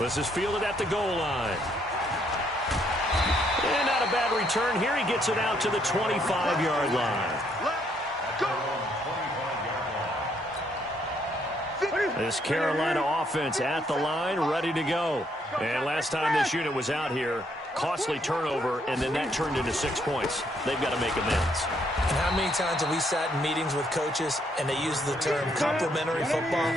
This is fielded at the goal line. And not a bad return here. He gets it out to the 25-yard line. This Carolina offense at the line, ready to go. And last time this unit was out here, costly turnover, and then that turned into 6 points. They've got to make amends. And how many times have we sat in meetings with coaches and they use the term complementary football?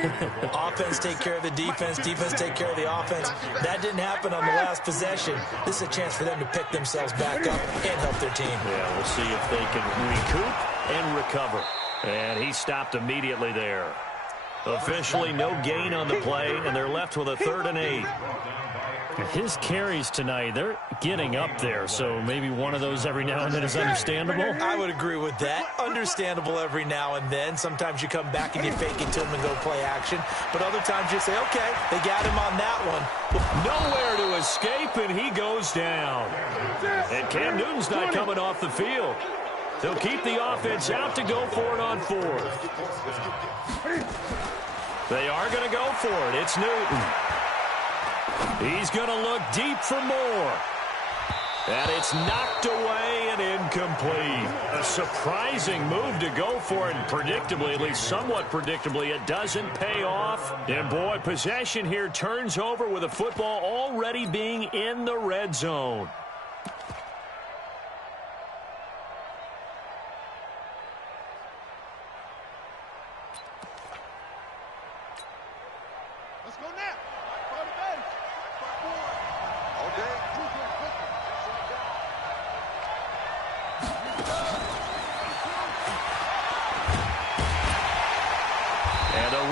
Offense take care of the defense, defense take care of the offense. That didn't happen on the last possession. This is a chance for them to pick themselves back up and help their team. Yeah, we'll see if they can recoup and recover. And he stopped immediately there. Officially no gain on the play, and they're left with a 3rd and 8. His carries tonight, they're getting up there, so maybe one of those every now and then is understandable. I would agree with that. Understandable every now and then. Sometimes you come back and you fake it to him and go play action. But other times you say, okay, they got him on that one. Nowhere to escape, and he goes down. And Cam Newton's not coming off the field. They'll keep the offense out to go for it on 4th. They are going to go for it. It's Newton. He's going to look deep for more. And it's knocked away and incomplete. A surprising move to go for it, and predictably, at least somewhat predictably, it doesn't pay off. And boy, possession here turns over with the football already being in the red zone.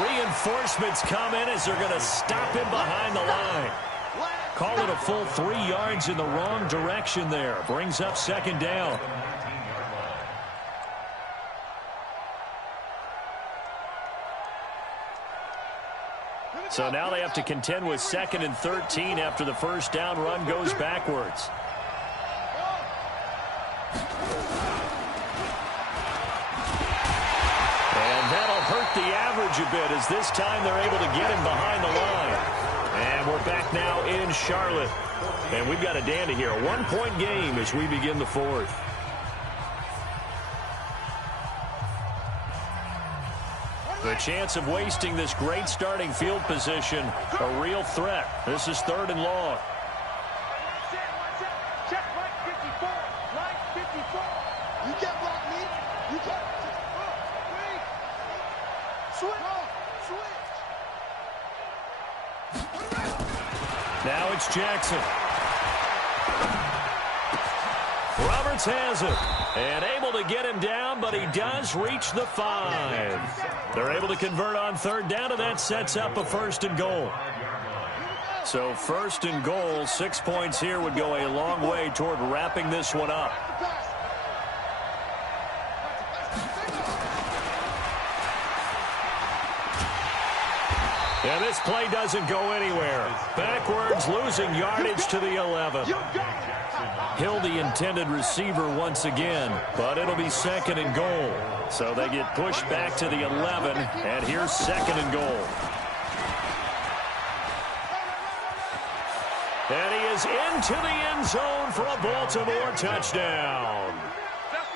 Reinforcements come in as they're going to stop him behind the line. Call it a full 3 yards in the wrong direction there. Brings up 2nd down. So now they have to contend with 2nd and 13 after the first down run goes backwards. Hurt the average a bit as this time they're able to get him behind the line. And we're back now in Charlotte. And we've got a dandy here. A 1-point game as we begin the 4th. The chance of wasting this great starting field position, a real threat. This is 3rd and long. Check right 54. Right 54. You can't block me. You can't. Now it's Jackson. Roberts has it. And able to get him down, but he does reach the 5. They're able to convert on 3rd down, and that sets up a 1st and goal. So 1st and goal, 6 points here would go a long way toward wrapping this one up. And this play doesn't go anywhere. Backwards, losing yardage to the 11. Hill, the intended receiver once again, but it'll be 2nd and goal. So they get pushed back to the 11, and here's 2nd and goal. And he is into the end zone for a Baltimore touchdown.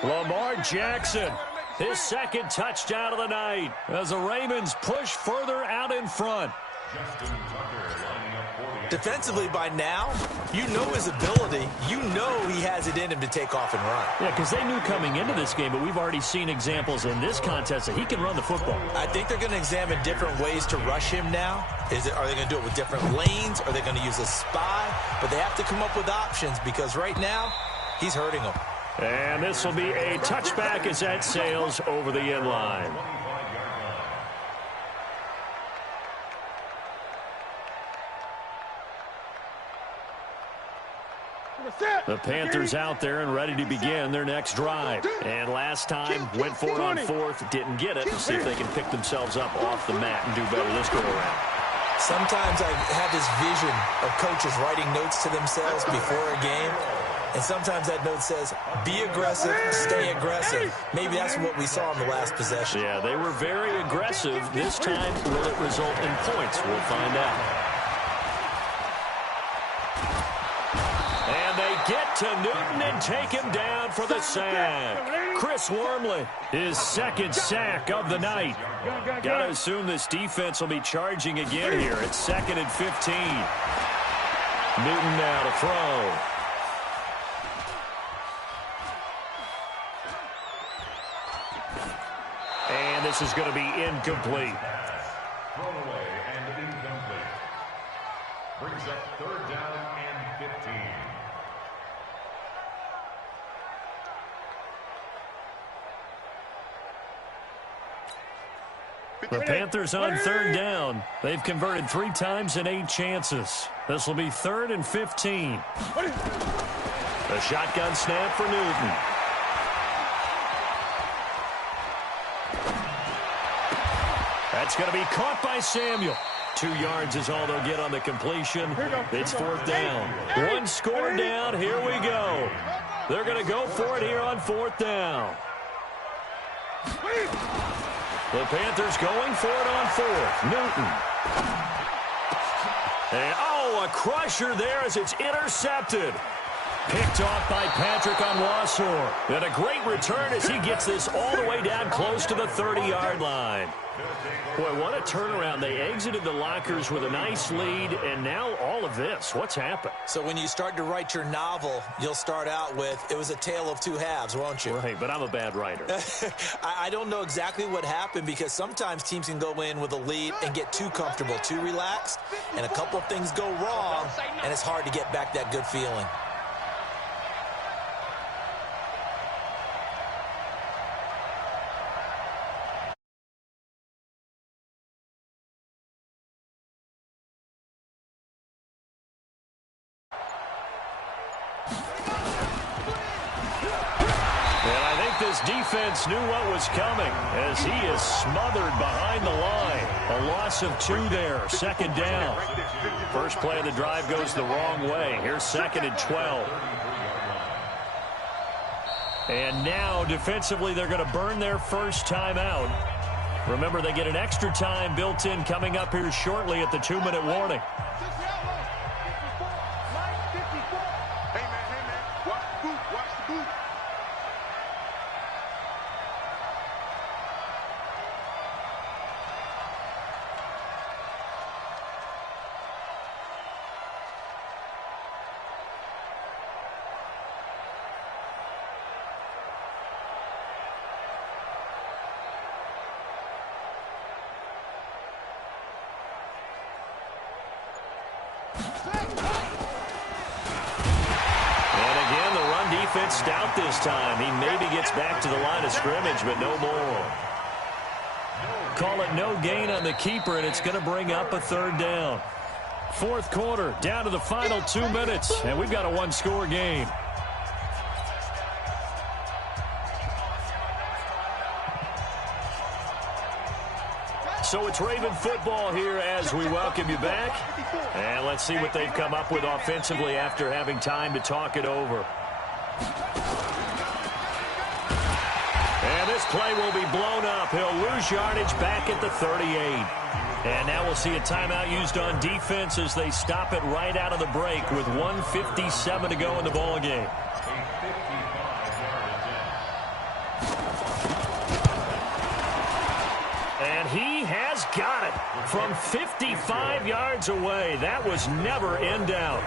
Lamar Jackson, his 2nd touchdown of the night as the Ravens push further out in front. Defensively by now, you know his ability. You know he has it in him to take off and run. Yeah, because they knew coming into this game, but we've already seen examples in this contest that he can run the football. I think they're going to examine different ways to rush him now. Are they going to do it with different lanes? Are they going to use a spy? But they have to come up with options because right now, he's hurting them. And this will be a touchback as that sails over the end line. The Panthers out there and ready to begin their next drive. And last time, went for it on 4th, didn't get it. Let's see if they can pick themselves up off the mat and do better this go around. Sometimes I have this vision of coaches writing notes to themselves before a game. And sometimes that note says, be aggressive, stay aggressive. Maybe that's what we saw in the last possession. Yeah, they were very aggressive. This time, will it result in points? We'll find out. to Newton and take him down for the sack. Chris Wormley, his second sack of the night. Got to assume this defense will be charging again here. It's 2nd and 15. Newton now to throw. And this is going to be incomplete. Throwaway and incomplete. Brings up 3rd down and 15. The Panthers on 3rd down. They've converted 3 times in 8 chances. This will be 3rd and 15. The shotgun snap for Newton. That's going to be caught by Samuel. 2 yards is all they'll get on the completion. It's 4th down. 1 score down. Here we go. They're going to go for it here on 4th down. The Panthers going for it on 4th. Newton. And, a crusher there as it's intercepted. Picked off by Patrick on Wassor. And a great return as he gets this all the way down close to the 30-yard line. Boy, what a turnaround. They exited the lockers with a nice lead, and now all of this. What's happened? So when you start to write your novel, you'll start out with, it was a tale of 2 halves, won't you? Right, but I'm a bad writer. I don't know exactly what happened because sometimes teams can go in with a lead and get too comfortable, too relaxed, and a couple of things go wrong, and it's hard to get back that good feeling. This defense knew what was coming as he is smothered behind the line. A loss of 2 there, 2nd down. First play of the drive goes the wrong way. Here's 2nd and 12. And now defensively they're going to burn their first time out. Remember, they get an extra time built in coming up here shortly at the 2-minute warning. Stout this time. He maybe gets back to the line of scrimmage, but no more. Call it no gain on the keeper, and it's going to bring up a 3rd down. 4th quarter, down to the final 2 minutes, and we've got a 1-score game. So it's Raven football here as we welcome you back. And let's see what they've come up with offensively after having time to talk it over. And this play will be blown up. He'll lose yardage back at the 38. And now we'll see a timeout used on defense as they stop it right out of the break with 1:57 to go in the ballgame. And he has got it from 55 yards away. That was never in doubt.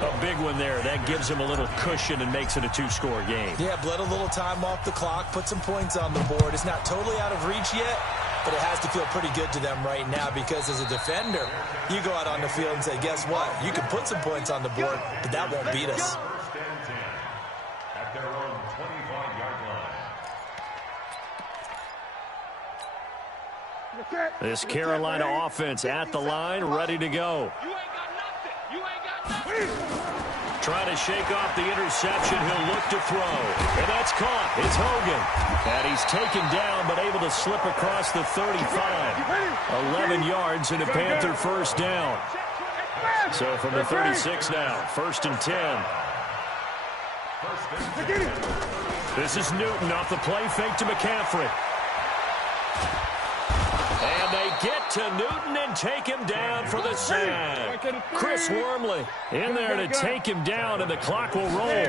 A big one there. That gives him a little cushion and makes it a 2-score game. Yeah, bled a little time off the clock, put some points on the board. It's not totally out of reach yet, but it has to feel pretty good to them right now because as a defender, you go out on the field and say, guess what? You can put some points on the board, but that won't beat us. At their own 25-yard line. This Carolina offense at the line, ready to go. Trying to shake off the interception. He'll look to throw. And that's caught. It's Hogan. And he's taken down but able to slip across the 35. 11 yards and a Panther first down. So from the 36 now, 1st and 10. This is Newton off the play fake to McCaffrey. And they get to Newton and take him down for the sack. Chris Wormley In there to take him down, and the clock will roll.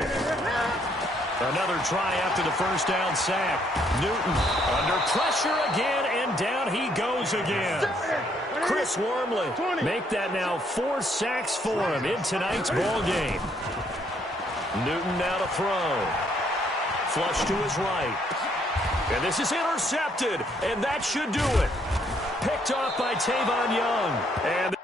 Another try after the first down sack. Newton under pressure again, and down he goes again. Chris Wormley. Make that now 4 sacks for him in tonight's ball game. Newton now to throw. Flush to his right. And this is intercepted, and that should do it. Picked off by Tavon Young. And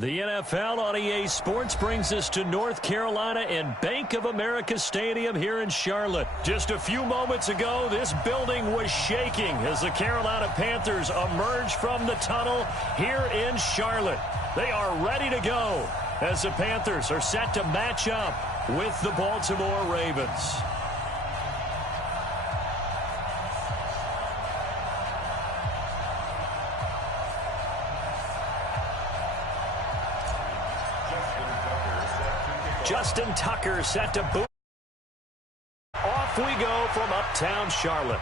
The NFL on EA Sports brings us to North Carolina and Bank of America Stadium here in Charlotte. Just a few moments ago, this building was shaking as the Carolina Panthers emerged from the tunnel here in Charlotte. They are ready to go as the Panthers are set to match up with the Baltimore Ravens. Justin Tucker set to boot. Off we go from uptown Charlotte.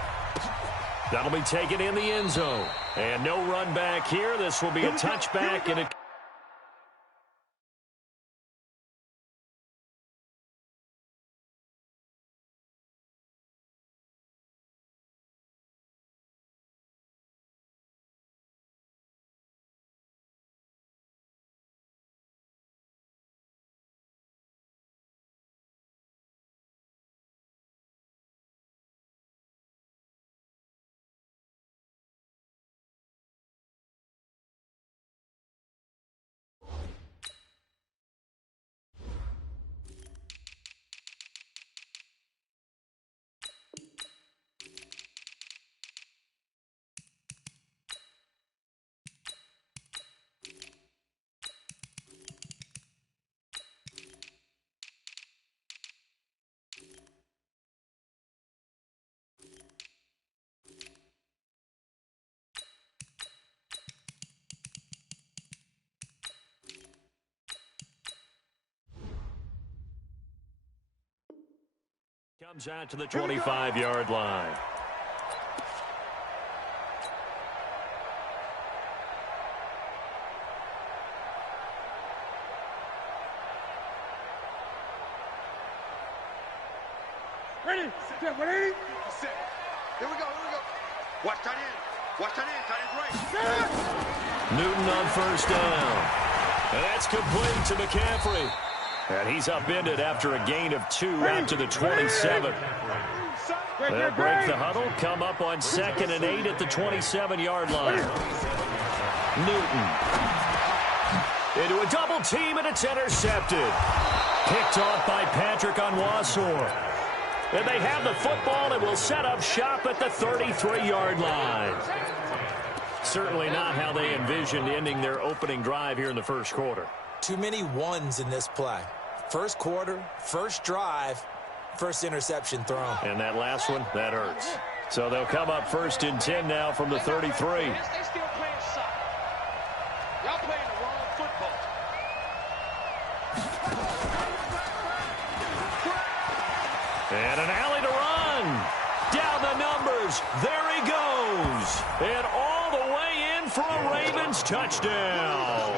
That'll be taken in the end zone. And no run back here. This will be a touchback and it. Comes out to the 25-yard line. Ready, set, ready, set. Here we go. Watch tight end. Tight end right. Newton on first down. And that's complete to McCaffrey. And he's upended after a gain of 2 out to the 27. They'll break the huddle, come up on 2nd and 8 at the 27-yard line. Newton. Into a double team, and it's intercepted. Picked off by Patrick Onwuasor. And they have the football and will set up shop at the 33-yard line. Certainly not how they envisioned ending their opening drive here in the first quarter. Too many ones in this play. First quarter, first drive, first interception thrown. And that last one, that hurts. So they'll come up 1st and 10 now from the 33. They still playing soccer. Y'all playing the wrong football. And an alley to run. Down the numbers. There he goes. And all the way in for a Ravens touchdown.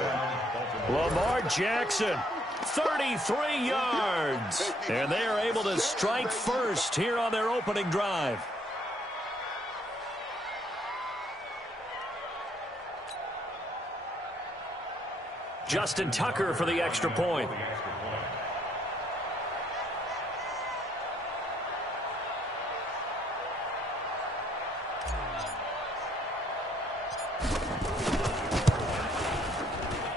Lamar Jackson, 33 yards. And they are able to strike first here on their opening drive. Justin Tucker for the extra point.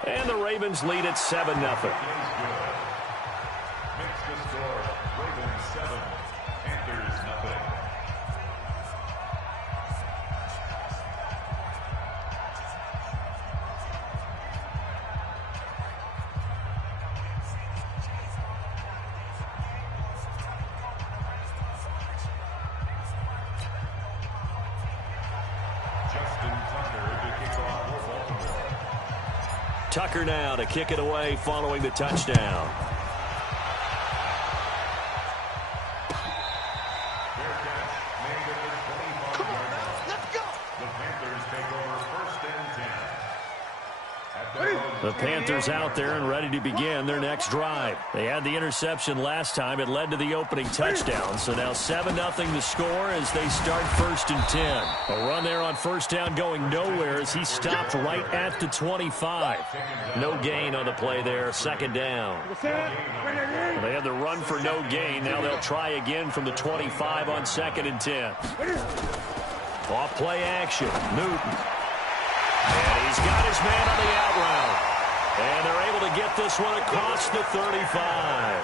And the Ravens lead at 7-0. Makes the score Ravens 7, Panthers 0. Justin Tucker to kick off for Baltimore. Tucker now to kick it away following the touchdown. Fair catch made at the 25-yard line. Let's go. The Panthers take over 1st and 10. At their own The Panthers out there and ready to begin their next drive. They had the interception last time. It led to the opening touchdown. So now 7-0 the score as they start 1st and 10. A run there on first down going nowhere as he stopped right at the 25. No gain on the play there. 2nd down. They had the run for no gain. Now they'll try again from the 25 on 2nd and 10. Off play action. Newton. And he's got his man on the out route. And they're able to get this one across the 35.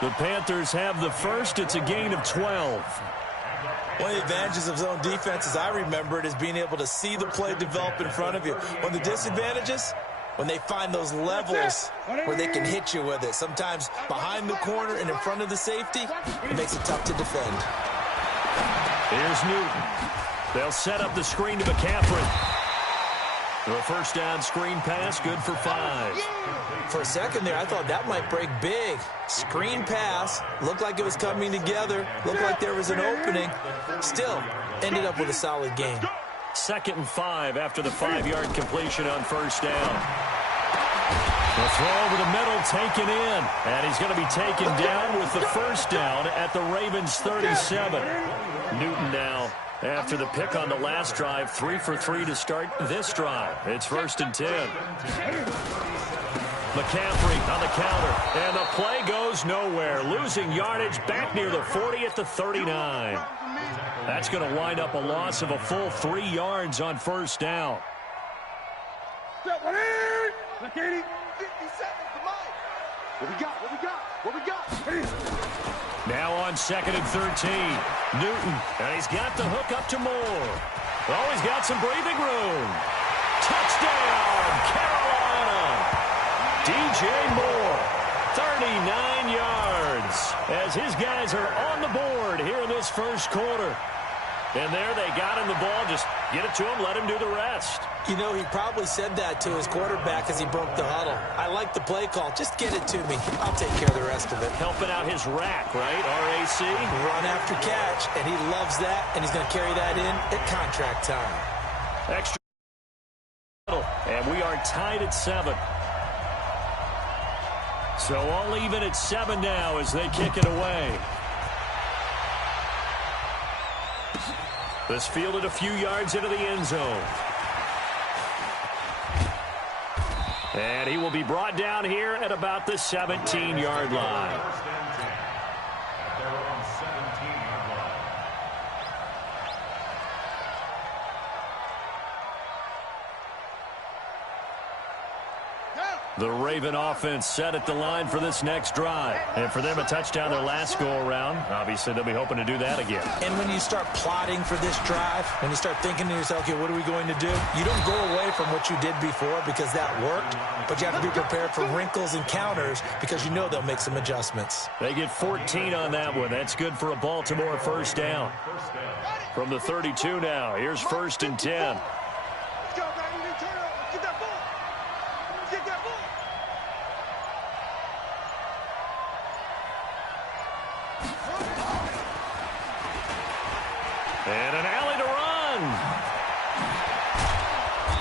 The Panthers have the first. It's a gain of 12. One of the advantages of zone defense, as I remember it, is being able to see the play develop in front of you. One of the disadvantages, when they find those levels where they can hit you with it. Sometimes behind the corner and in front of the safety, it makes it tough to defend. Here's Newton. They'll set up the screen to McCaffrey. The first down screen pass, good for 5. For a second there, I thought that might break big. Screen pass, looked like it was coming together, looked like there was an opening. Still, ended up with a solid game. 2nd and 5 after the 5-yard completion on first down. The throw over the middle taken in, and he's going to be taken down with the first down at the Ravens' 37. Newton now, after the pick on the last drive, 3 for 3 to start this drive. It's 1st and 10. McCaffrey on the counter, and the play goes nowhere. Losing yardage back near the 40 at the 39. That's going to wind up a loss of a full 3 yards on first down. Now on 2nd and 13. Newton, and he's got the hook up to Moore. Oh, he's got some breathing room. Touchdown, Carolina. DJ Moore, 39 yards, as his guys are on the board here in this first quarter. And there they got him the ball. Just get it to him, let him do the rest. You know, he probably said that to his quarterback as he broke the huddle. I like the play call. Just get it to me. I'll take care of the rest of it. Helping out his rack, right? RAC. Run after catch, and he loves that, and he's going to carry that in at contract time. Extra. And we are tied at 7. So all even at 7 now as they kick it away. This fielded a few yards into the end zone. And he will be brought down here at about the 17-yard line. The Raven offense set at the line for this next drive. And for them, a touchdown their last go-around. Obviously, they'll be hoping to do that again. And when you start plotting for this drive, when you start thinking to yourself, okay, what are we going to do? You don't go away from what you did before because that worked, but you have to be prepared for wrinkles and counters because you know they'll make some adjustments. They get 14 on that one. That's good for a Baltimore first down. From the 32 now, here's 1st and 10. And an alley to run.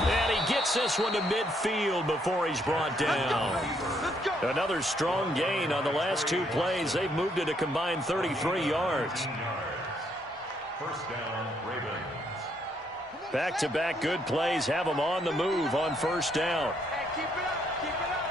And he gets this one to midfield before he's brought down. Another strong gain on the last 2 plays. They've moved it a combined 33 yards. First down, Ravens. Back-to-back good plays have them on the move on first down. Keep it up. Keep it up.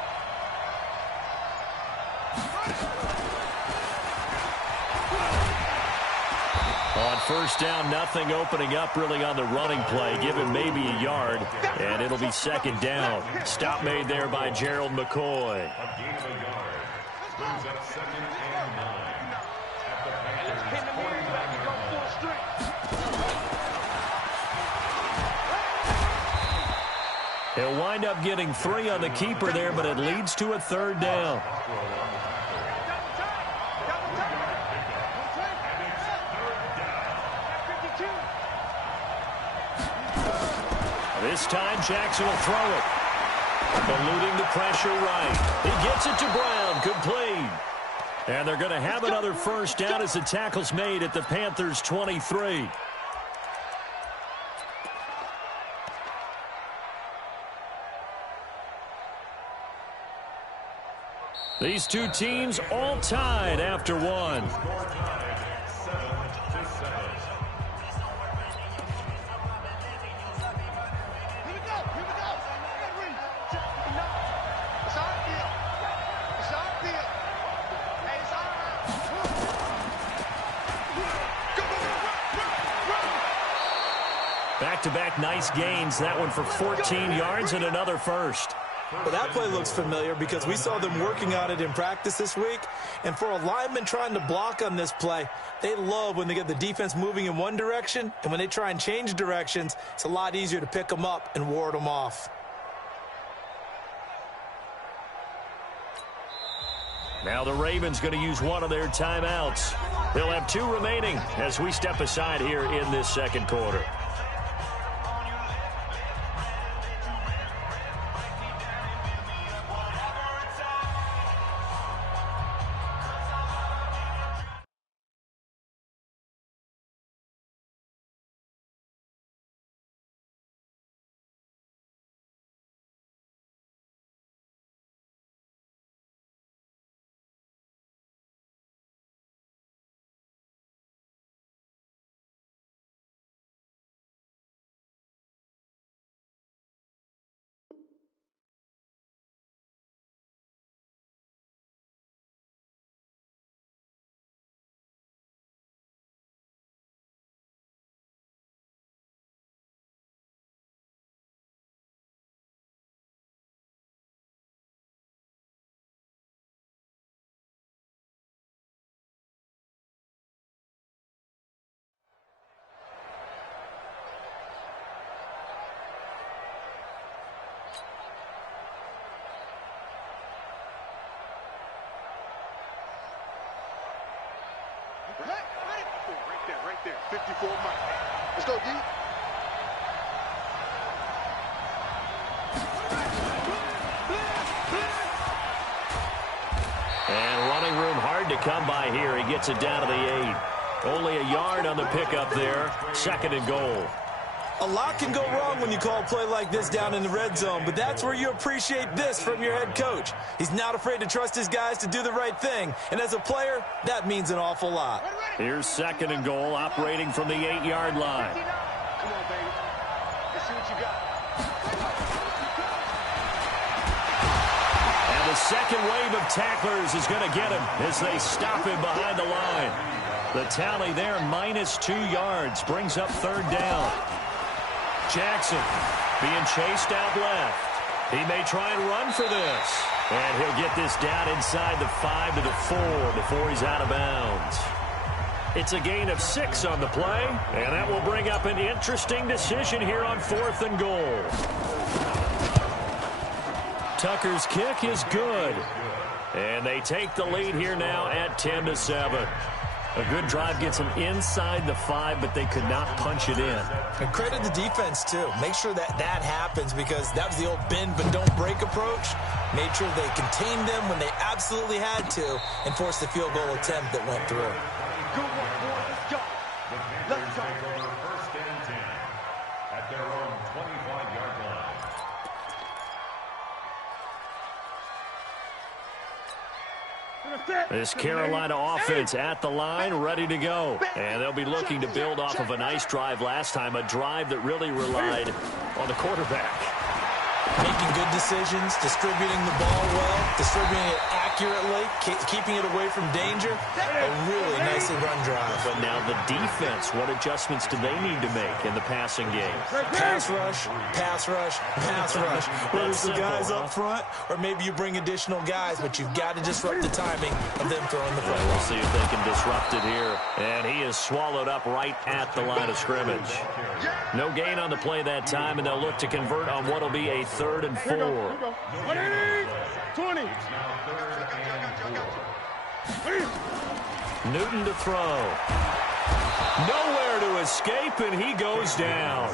On first down, nothing opening up really on the running play. Give him maybe a yard, and it'll be 2nd down. Stop made there by Gerald McCoy. A gain of a yard. Brings up 2nd and 9. At the Panthers' 49-yard line. He'll wind up getting 3 on the keeper there, but it leads to a 3rd down. This time, Jackson will throw it. Eluding the pressure right. He gets it to Brown. Complete. And they're going to have another first down as the tackle's made at the Panthers' 23. These two teams all tied after one. Back-to-back nice gains. That one for 14 yards and another first. Well, that play looks familiar because we saw them working on it in practice this week. And for a lineman trying to block on this play, they love when they get the defense moving in one direction. And when they try and change directions, it's a lot easier to pick them up and ward them off. Now the Ravens going to use one of their timeouts. They'll have 2 remaining as we step aside here in this second quarter. Right there. 54 miles. Let's go, D. And running room hard to come by here. He gets it down to the 8. Only a yard on the pickup there. 2nd and goal. A lot can go wrong when you call a play like this down in the red zone, but that's where you appreciate this from your head coach. He's not afraid to trust his guys to do the right thing, and as a player, that means an awful lot. Here's 2nd and goal, operating from the 8-yard line. Come on, baby. Let's see what you got. And the second wave of tacklers is going to get him as they stop him behind the line. The tally there, -2 yards, brings up 3rd down. Jackson being chased out left. He may try and run for this. And he'll get this down inside the 5 to the 4 before he's out of bounds. It's a gain of 6 on the play, and that will bring up an interesting decision here on 4th and goal. Tucker's kick is good. And they take the lead here now at 10 to 7. A good drive gets them inside the 5, but they could not punch it in. And credit the defense, too. Make sure that happens because that was the old bend but don't break approach. Made sure they contained them when they absolutely had to and forced the field goal attempt that went through. Good one, boy. Let's go. Let's go. Take over 1st and 10 at their own 25-yard line. This Carolina offense at the line, ready to go. And they'll be looking to build off of a nice drive last time, a drive that really relied on the quarterback. Making good decisions, distributing the ball well, distributing it accurately, keeping it away from danger. A really nicely run drive. But now the defense, what adjustments do they need to make in the passing game? Pass rush, pass rush, pass rush. Whether it's the guys up front or maybe you bring additional guys, but you've got to disrupt the timing of them throwing the football. We'll see if they can disrupt it here. And he is swallowed up right at the line of scrimmage. No gain on the play that time, and they'll look to convert on what will be a 3rd and 4. 20. Newton to throw. Nowhere to escape, and he goes down.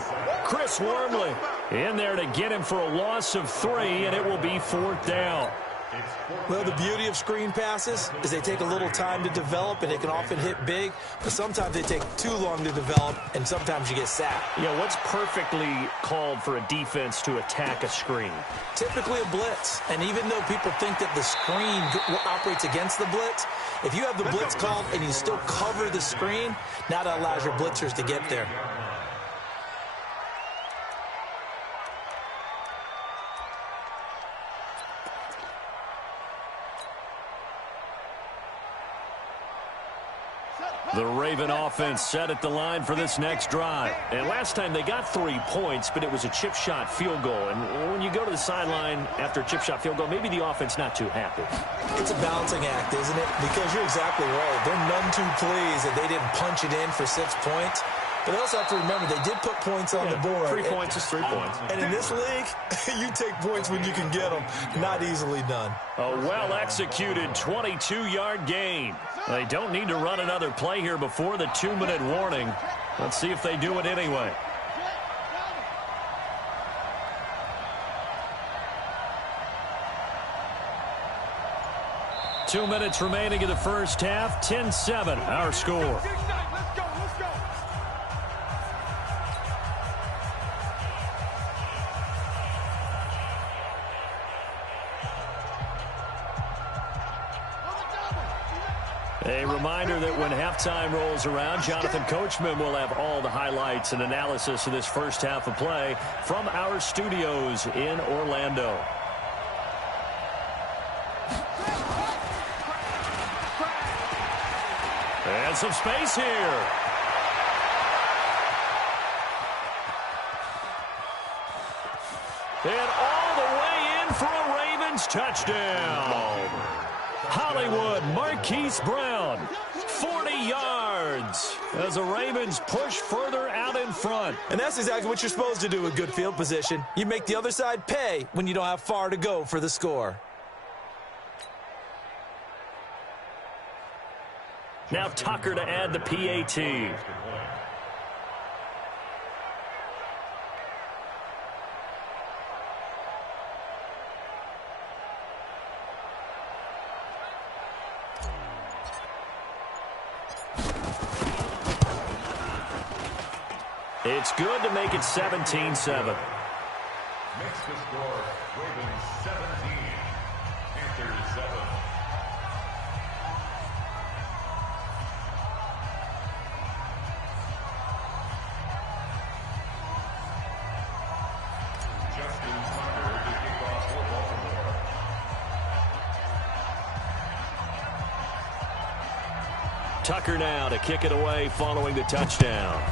Chris Wormley in there to get him for a loss of 3, and it will be 4th down. Well, the beauty of screen passes is they take a little time to develop, and they can often hit big, but sometimes they take too long to develop, and sometimes you get sacked. Yeah, what's perfectly called for a defense to attack a screen? Typically a blitz, and even though people think that the screen operates against the blitz, if you have the blitz called and you still cover the screen, now that allows your blitzers to get there. The Raven offense set at the line for this next drive. And last time they got 3 points, but it was a chip shot field goal. And when you go to the sideline after a chip shot field goal, maybe the offense not too happy. It's a balancing act, isn't it? Because you're exactly right. They're none too pleased that they didn't punch it in for 6 points. But they also have to remember they did put points on the board. 3 points is 3 points. And in this league, you take points when you can get them. Not easily done. A well-executed 22-yard gain. They don't need to run another play here before the 2-minute warning. Let's see if they do it anyway. Two minutes remaining in the first half. 10-7, our score. A reminder that when halftime rolls around, Jonathan Coachman will have all the highlights and analysis of this first half of play from our studios in Orlando. And some space here. And all the way in for a Ravens touchdown. Hollywood Marquise Brown, 40 yards as the Ravens push further out in front. And that's exactly what you're supposed to do with good field position. You make the other side pay when you don't have far to go for the score. Now Tucker to add the PAT. It's good to make it 17-7. Makes the score Ravens 17, Panthers 7. Justin Tucker to kick off for Baltimore. Tucker now to kick it away following the touchdown.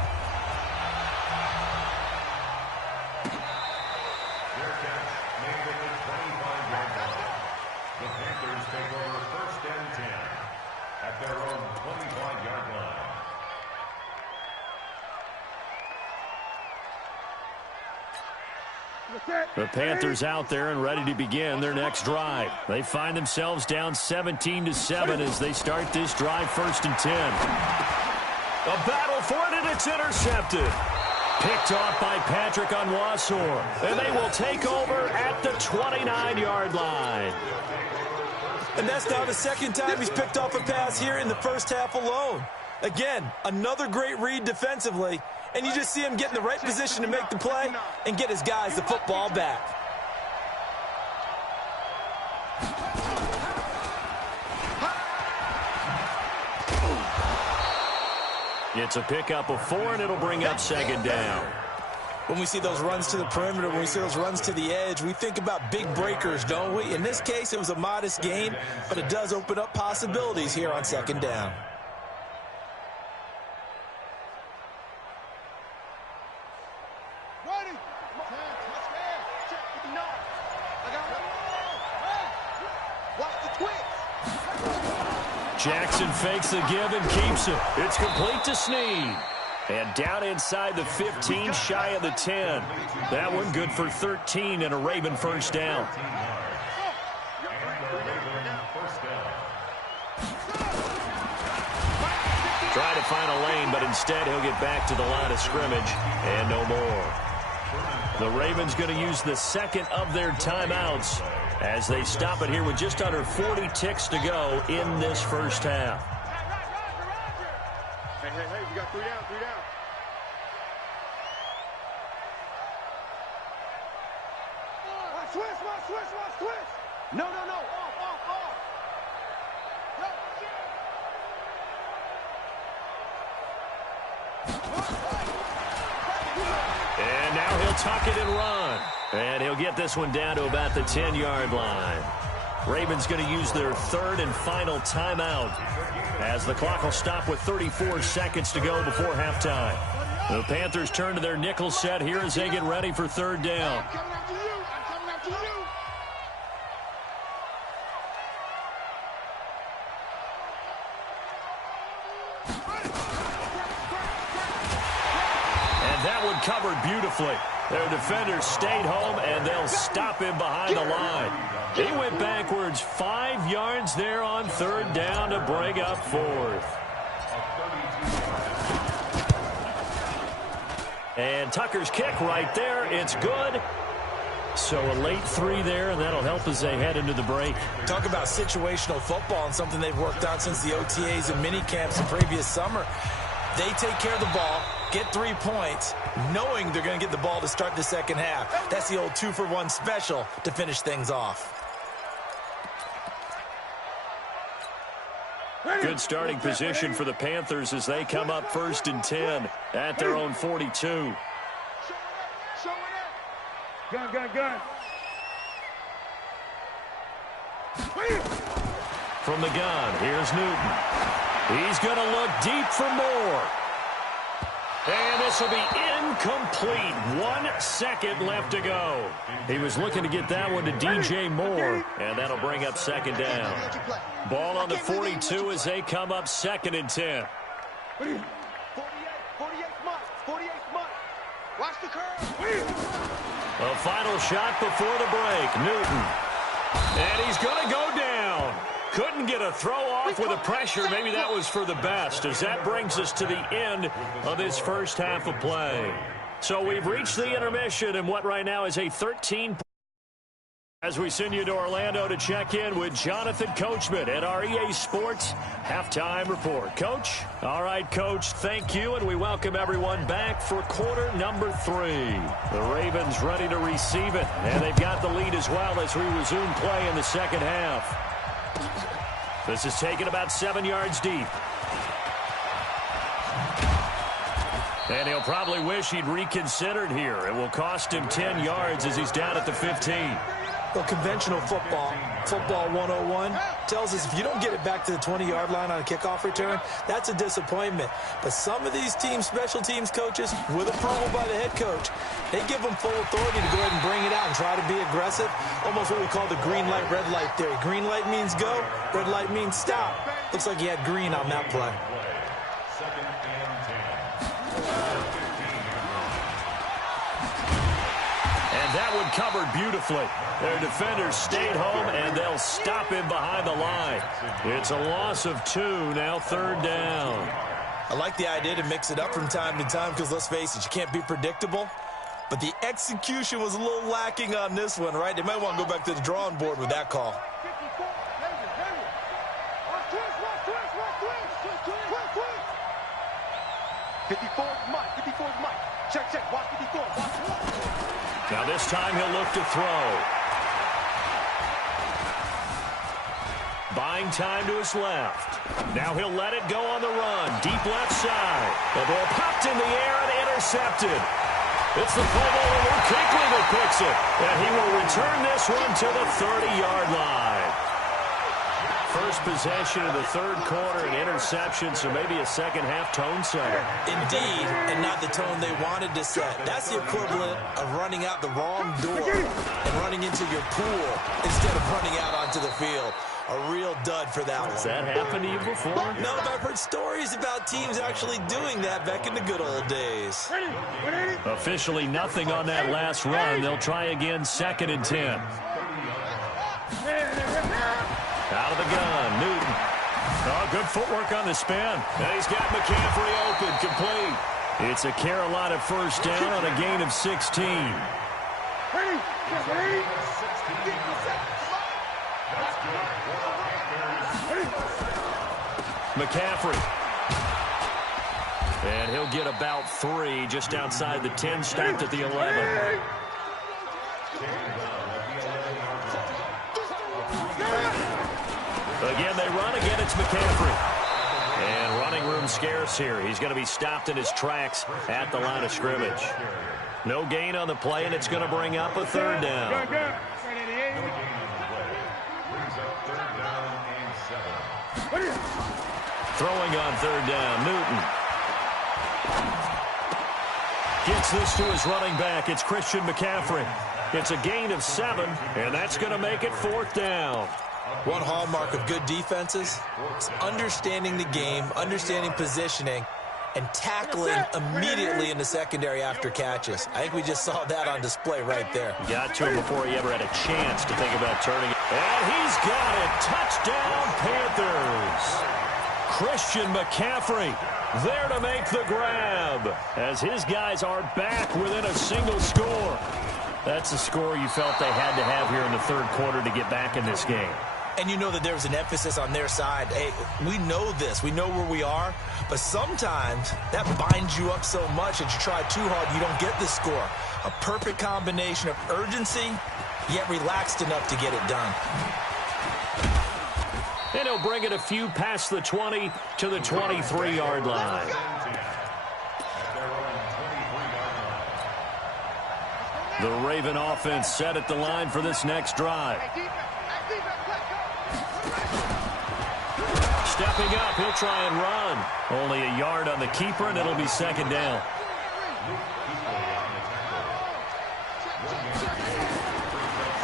The Panthers out there and ready to begin their next drive. They find themselves down 17-7 as they start this drive 1st and 10. A battle for it, and it's intercepted. Picked off by Patrick Onwuasor, and they will take over at the 29-yard line. And that's now the second time he's picked off a pass here in the first half alone. Again, another great read defensively. And you just see him get in the right position to make the play and get his guys the football back. It's a pickup of 4, and it'll bring up 2nd down. When we see those runs to the perimeter, when we see those runs to the edge, we think about big breakers, don't we? In this case, it was a modest gain, but it does open up possibilities here on 2nd down. Jackson fakes the give and keeps it. It's complete to Snead. And down inside the 15, shy of the 10. That one good for 13 and a Raven first down. Try to find a lane, but instead he'll get back to the line of scrimmage and no more. The Ravens going to use the second of their timeouts as they stop it here with just under 40 ticks to go in this first half. Hey, we got 3 down, 3 down. Switch. No. Off. And now he'll tuck it and run. And he'll get this one down to about the 10-yard line. Ravens going to use their third and final timeout as the clock will stop with 34 seconds to go before halftime. The Panthers turn to their nickel set here as they get ready for third down. And that one covered beautifully. Their defenders stayed home, and they'll stop him behind the line. He went backwards 5 yards there on third down to bring up fourth. And Tucker's kick right there. It's good. So a late 3 there, and that'll help as they head into the break. Talk about situational football and something they've worked on since the OTAs and mini camps the previous summer. They take care of the ball, get 3 points, knowing they're going to get the ball to start the second half. That's the old 2-for-1 special to finish things off. Good starting position for the Panthers as they come up 1st and 10 at their own 42. Gun. From the gun, here's Newton. He's going to look deep for more. And this will be incomplete. 1 second left to go. He was looking to get that one to DJ Moore, and that'll bring up second down. Ball on the 42 as they come up 2nd and 10. 48 months. Watch the curve. A final shot before the break. Newton. And he's going to go down. Couldn't get a throw off with the pressure. Maybe that was for the best, as that brings us to the end of this first half of play. So we've reached the intermission in what right now is a 13. As we send you to Orlando to check in with Jonathan Coachman at our EA Sports Halftime Report. Coach? All right, Coach, thank you, and we welcome everyone back for quarter number 3. The Ravens ready to receive it, and they've got the lead as well as we resume play in the second half. This is taken about 7 yards deep. And he'll probably wish he'd reconsidered here. It will cost him 10 yards as he's down at the 15. Well, conventional football 101, tells us if you don't get it back to the 20-yard line on a kickoff return, that's a disappointment. But some of these teams, special teams coaches, with approval by the head coach, they give them full authority to go ahead and bring it out and try to be aggressive. Almost what we call the green light, red light theory. Green light means go, red light means stop. Looks like he had green on that play. That one covered beautifully. Their defenders stayed home, and they'll stop him behind the line. It's a loss of 2, now third down. I like the idea to mix it up from time to time because, let's face it, you can't be predictable. But the execution was a little lacking on this one, right? They might want to go back to the drawing board with that call. 54's Mike. Check. Watch 54. Now this time he'll look to throw. Buying time to his left. Now he'll let it go on the run. Deep left side. The ball popped in the air and intercepted. It's the Pro Bowler Luke Kuechly that picks it. And he will return this one to the 30-yard line. First possession of the third quarter, an interception, so maybe a second-half tone setter. Indeed, and not the tone they wanted to set. That's the equivalent of running out the wrong door and running into your pool instead of running out onto the field. A real dud for that one. Has that happened to you before? No, but I've heard stories about teams actually doing that back in the good old days. Officially nothing on that last run. They'll try again, 2nd and 10. Out of the gun, Newton. Oh, good footwork on the spin. And he's got McCaffrey open, complete. It's a Carolina first down on a gain of 16. McCaffrey. And he'll get about 3 just outside the 10, stopped at the 11. Again, they run. Again, it's McCaffrey. And running room scarce here. He's going to be stopped in his tracks at the line of scrimmage. No gain on the play, and it's going to bring up a third down. Throwing on third down, Newton. Gets this to his running back. It's Christian McCaffrey. It's a gain of 7, and that's going to make it 4th down. One hallmark of good defenses is understanding the game, understanding positioning, and tackling immediately in the secondary after catches. I think we just saw that on display right there. Got to him before he ever had a chance to think about turning it. And he's got it. Touchdown, Panthers. Christian McCaffrey there to make the grab as his guys are back within a single score. That's a score you felt they had to have here in the third quarter to get back in this game. And you know that there was an emphasis on their side. Hey, we know this. We know where we are. But sometimes that binds you up so much that you try too hard, you don't get the score. A perfect combination of urgency, yet relaxed enough to get it done. And he'll bring it a few past the 20 to the 23-yard line. The Raven offense set at the line for this next drive. Stepping up, he'll try and run. Only a yard on the keeper, and it'll be 2nd down.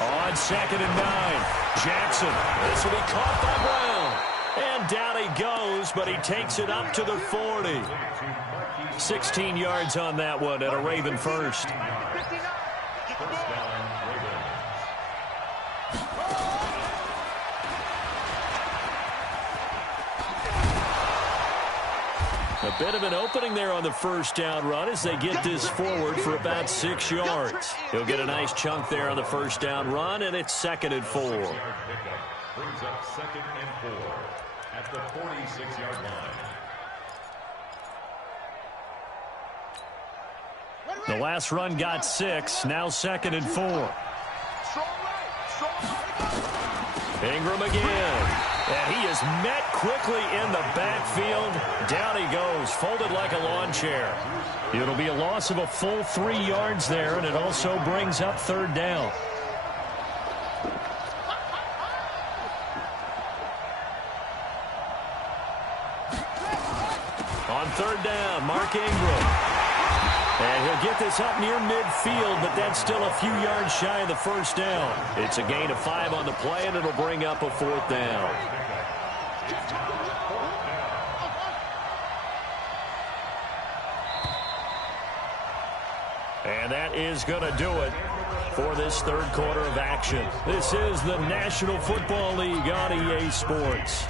On 2nd and 9, Jackson. This will be caught by Brown. And down he goes, but he takes it up to the 40. 16 yards on that one, and a Raven first. A bit of an opening there on the first down run as they get this forward for about 6 yards. He'll get a nice chunk there on the first down run, and it's 2nd and 4. Brings up 2nd and 4 at the 46-yard line. The last run got 6, now 2nd and 4. Ingram again. And he is met quickly in the backfield. Down he goes, folded like a lawn chair. It'll be a loss of a full 3 yards there, and it also brings up 3rd down. On 3rd down, Mark Ingram. And he'll get this up near midfield, but that's still a few yards shy of the first down. It's a gain of 5 on the play, and it'll bring up a 4th down. And that is going to do it for this third quarter of action. This is the National Football League on EA Sports.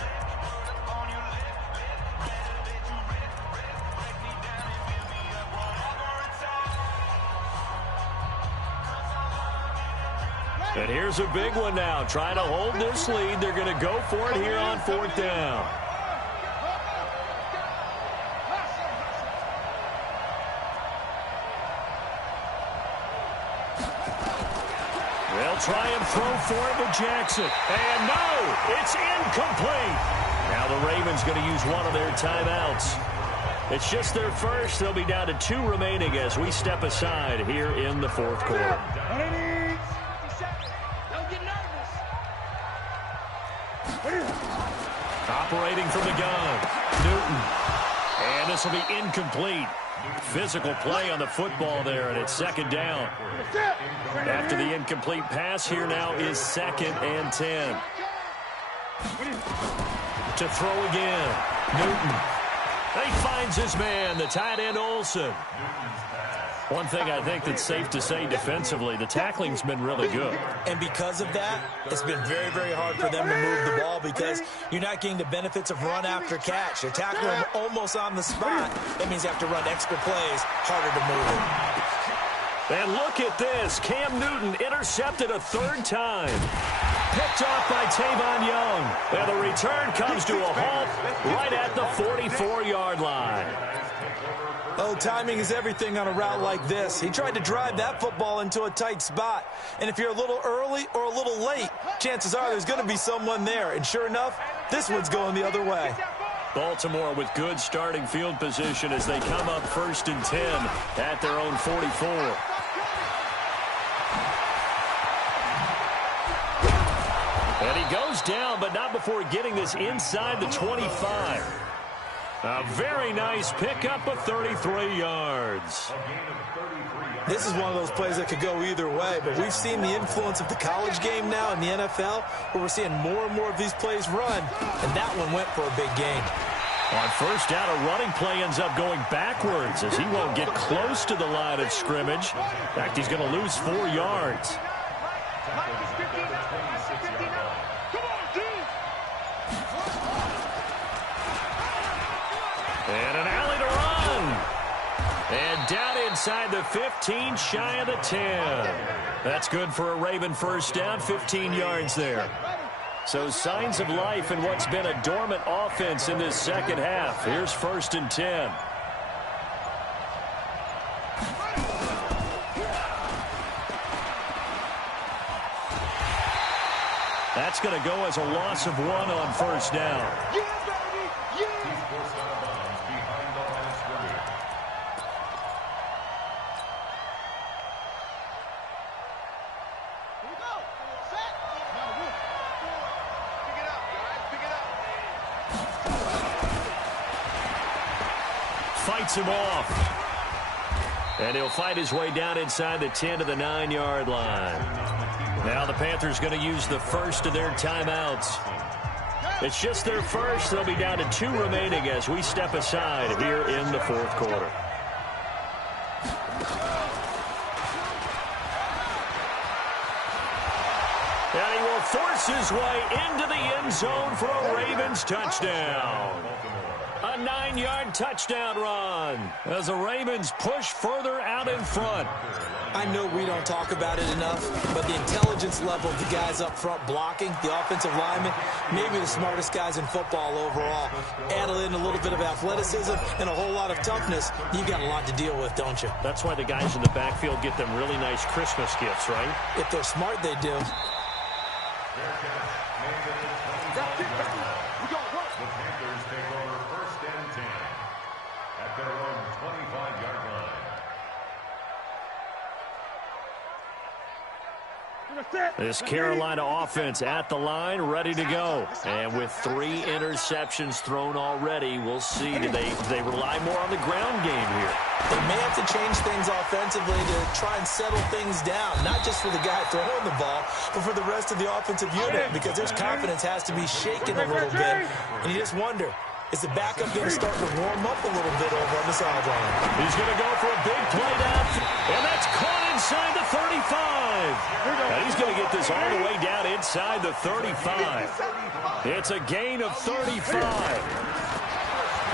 And here's a big one now. Trying to hold this lead. They're going to go for it here on 4th down. They'll try and throw for it to Jackson. And no, it's incomplete. Now the Ravens going to use one of their timeouts. It's just their first. They'll be down to 2 remaining as we step aside here in the 4th quarter. Operating from the gun, Newton. And this will be incomplete. Physical play on the football there, and it's 2nd down. After the incomplete pass, here now is 2nd and 10. To throw again, Newton. He finds his man, the tight end Olsen. One thing I think that's safe to say defensively, the tackling's been really good. And because of that, it's been very, very hard for them to move the ball because you're not getting the benefits of run after catch. You're tackling them almost on the spot. That means you have to run extra plays, harder to move it. And look at this. Cam Newton intercepted a 3rd time. Picked off by Tavon Young. And the return comes to a halt right at the 44-yard line. Oh, timing is everything on a route like this. He tried to drive that football into a tight spot. And if you're a little early or a little late, chances are there's going to be someone there. And sure enough, this one's going the other way. Baltimore with good starting field position as they come up 1st and 10 at their own 44. And And he goes down, but not before getting this inside the 25. A very nice pickup of 33 yards. This is one of those plays that could go either way, but we've seen the influence of the college game now in the NFL, where we're seeing more and more of these plays run, and that one went for a big gain. On first down, a running play ends up going backwards as he won't get close to the line of scrimmage. In fact, he's going to lose 4 yards. And an alley to run. And down inside the 15, shy of the 10. That's good for a Raven first down, 15 yards there. So signs of life in what's been a dormant offense in this second half. Here's 1st and 10. That's going to go as a loss of 1 on first down. Fights him off. And he'll fight his way down inside the 10 to the 9-yard line. Now the Panthers going to use the first of their timeouts. It's just their first. They'll be down to 2 remaining as we step aside here in the 4th quarter. And he will force his way into the end zone for a Ravens touchdown. A 9-yard touchdown run as the Ravens push further out in front. I know we don't talk about it enough, but the intelligence level of the guys up front blocking, the offensive linemen, maybe the smartest guys in football overall. Add in a little bit of athleticism and a whole lot of toughness, you got a lot to deal with, don't you? That's why the guys in the backfield get them really nice Christmas gifts, right? If they're smart, they do. This Carolina offense at the line, ready to go. And with 3 interceptions thrown already, we'll see. Do they rely more on the ground game here? They may have to change things offensively to try and settle things down, not just for the guy throwing the ball, but for the rest of the offensive unit, because their confidence has to be shaken a little bit. And you just wonder, is the backup going to start to warm up a little bit over on the sideline? He's going to go for a big play down, and that's caught inside the 35. And he's going to get this all the way down inside the 35. It's a gain of 35.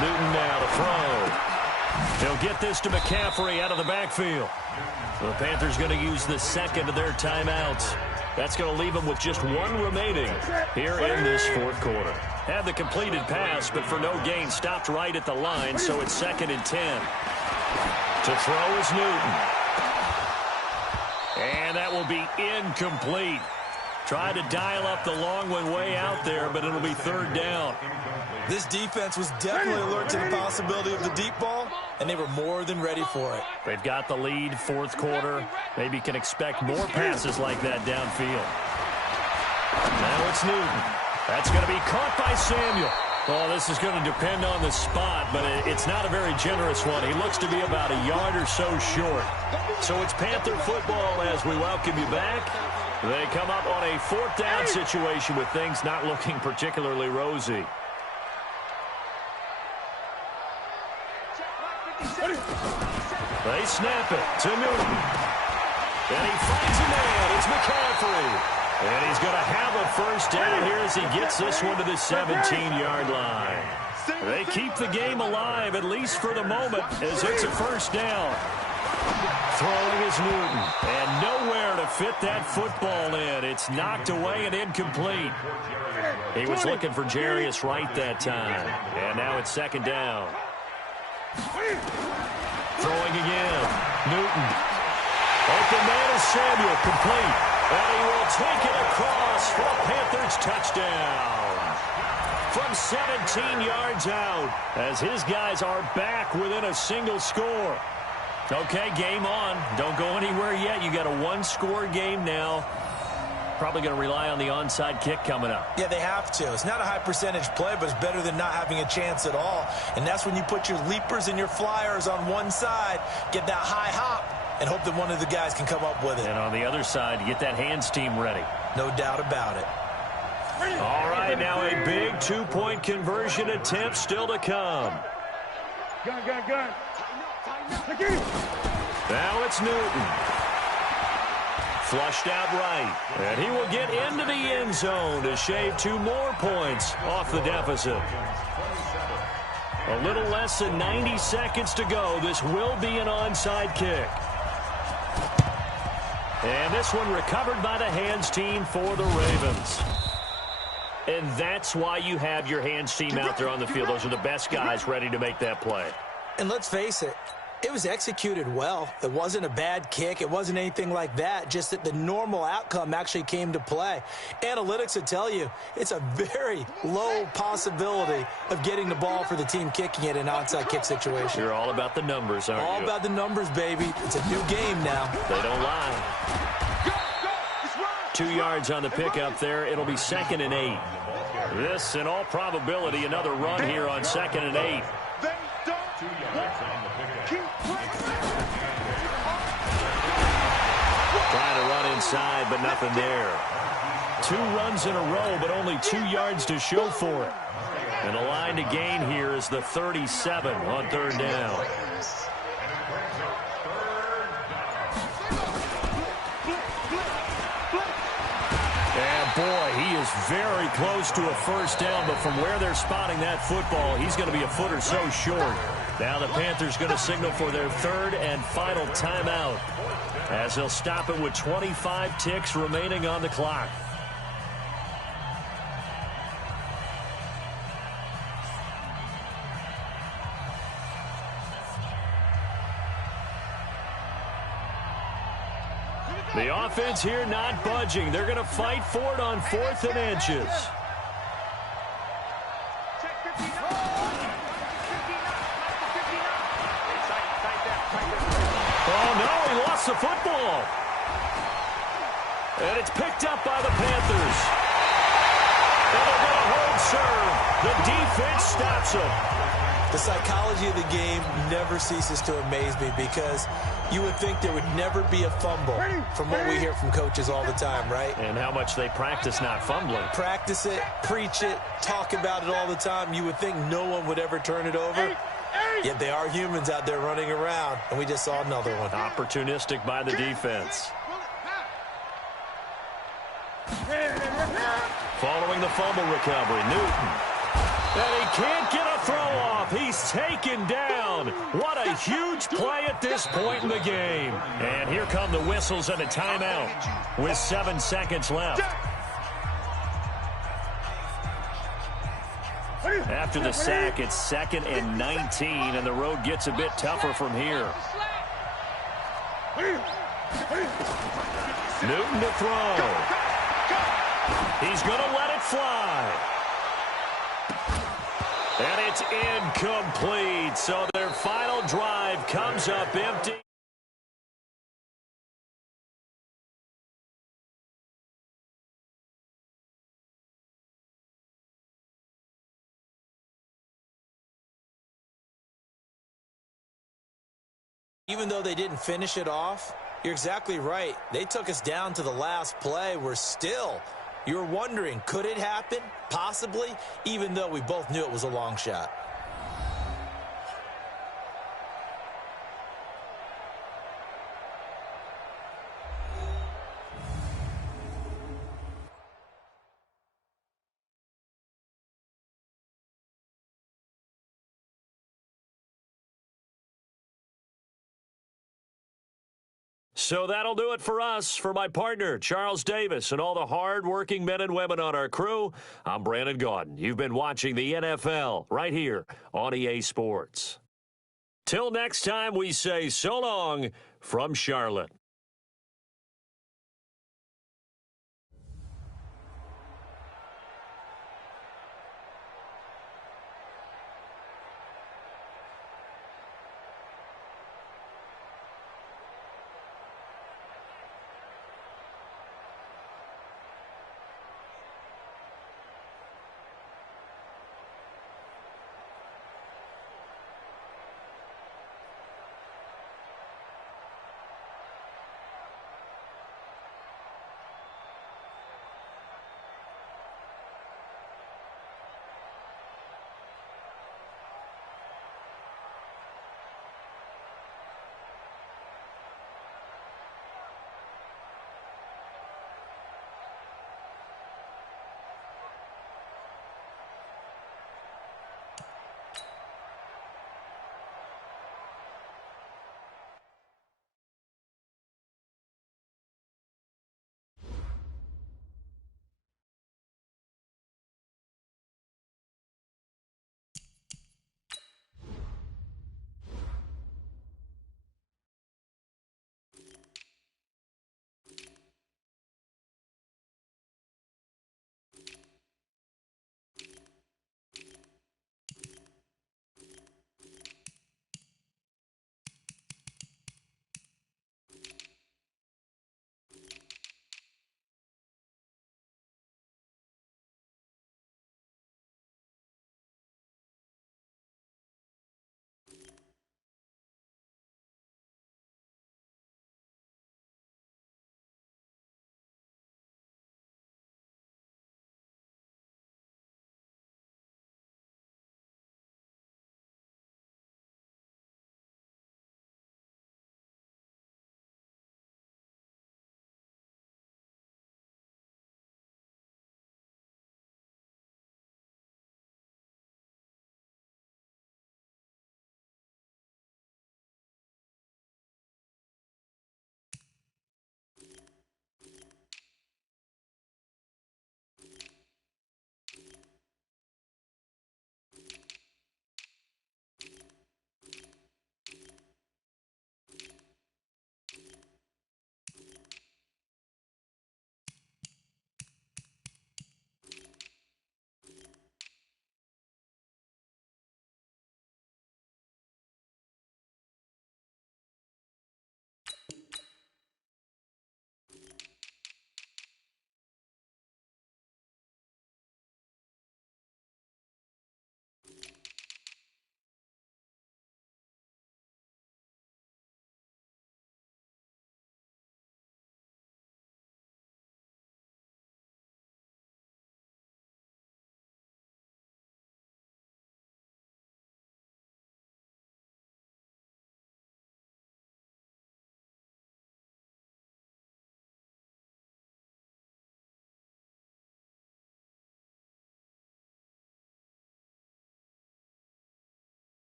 Newton now to throw. He'll get this to McCaffrey out of the backfield. The Panthers going to use the second of their timeouts. That's going to leave them with just 1 remaining here in this 4th quarter. Had the completed pass, but for no gain, stopped right at the line, so it's 2nd and 10. To throw is Newton. And that will be incomplete. Tried to dial up the long one way out there, but it'll be 3rd down. This defense was definitely alert to the possibility of the deep ball, and they were more than ready for it. They've got the lead, 4th quarter. Maybe can expect more passes like that downfield. Now it's Newton. That's going to be caught by Samuel. Well, this is going to depend on the spot, but it's not a very generous one. He looks to be about a yard or so short. So it's Panther football as we welcome you back. They come up on a 4th down situation with things not looking particularly rosy. They snap it to Newton. And he finds a man. It's McCaffrey. And he's going to have a first down here as he gets this one to the 17-yard line. They keep the game alive, at least for the moment, as it's a first down. Throwing is Newton. And nowhere to fit that football in. It's knocked away and incomplete. He was looking for Jarius Wright that time. And now it's 2nd down. Throwing again. Newton. Open man is Samuel, complete. And he will take it across for a Panthers touchdown. From 17 yards out, as his guys are back within a single score. Okay, game on. Don't go anywhere yet. You got a 1-score game now. Probably going to rely on the onside kick coming up. Yeah, they have to. It's not a high percentage play, but it's better than not having a chance at all. And that's when you put your leapers and your flyers on one side, get that high hop, and hope that one of the guys can come up with it. And on the other side, get that hands team ready. No doubt about it. All right, now a big two-point conversion attempt still to come. Gun. Now it's Newton. Flushed out right. And he will get into the end zone to shave 2 more points off the deficit. A little less than 90 seconds to go. This will be an onside kick. And this one recovered by the hands team for the Ravens. And that's why you have your hands team out there on the field. Those are the best guys ready to make that play. And let's face it, it was executed well. It wasn't a bad kick. It wasn't anything like that. Just that the normal outcome actually came to play. Analytics would tell you it's a very low possibility of getting the ball for the team kicking it in an onside kick situation. You're all about the numbers, aren't you? All about the numbers, baby. It's a new game now. They don't lie. 2 yards on the pickup there. It'll be 2nd and 8. This, in all probability, another run here on 2nd and 8. Trying to run inside, but nothing there. 2 runs in a row, but only 2 yards to show for it. And the line to gain here is the 37 on 3rd down. And boy, he is very close to a first down, but from where they're spotting that football, he's going to be a foot or so short. Now the Panthers going to signal for their 3rd and final timeout, as they'll stop it with 25 ticks remaining on the clock. The offense here not budging. They're going to fight for it on 4th and inches. Oh, no, he lost the football. And it's picked up by the Panthers. And they're going to hold serve. The defense stops him. The psychology of the game never ceases to amaze me, because you would think there would never be a fumble from what we hear from coaches all the time, right? And how much they practice not fumbling. Practice it, preach it, talk about it all the time. You would think no one would ever turn it over. Yet they are humans out there running around, and we just saw another one. Opportunistic by the defense. Following the fumble recovery, Newton. And he can't get a throw off. He's taken down. What a huge play at this point in the game. And here come the whistles and a timeout with 7 seconds left. After the sack, it's 2nd and 19, and the road gets a bit tougher from here. Newton to throw. He's going to let it fly. And it's incomplete. So their final drive comes up empty. Even though they didn't finish it off, you're exactly right. They took us down to the last play. You're wondering, could it happen? Possibly, even though we both knew it was a long shot. So that'll do it for us. For my partner, Charles Davis, and all the hard-working men and women on our crew, I'm Brandon Gaudin. You've been watching the NFL right here on EA Sports. Till next time, we say so long from Charlotte.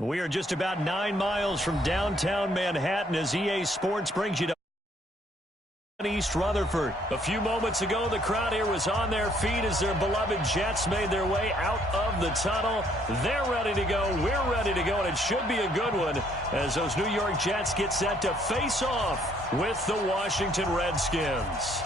We are just about 9 miles from downtown Manhattan as EA Sports brings you to East Rutherford. A few moments ago, the crowd here was on their feet as their beloved Jets made their way out of the tunnel. They're ready to go. We're ready to go, and it should be a good one as those New York Jets get set to face off with the Washington Redskins.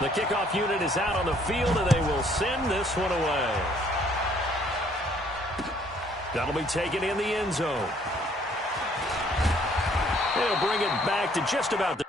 The kickoff unit is out on the field, and they will send this one away. That'll be taken in the end zone. They'll bring it back to just about the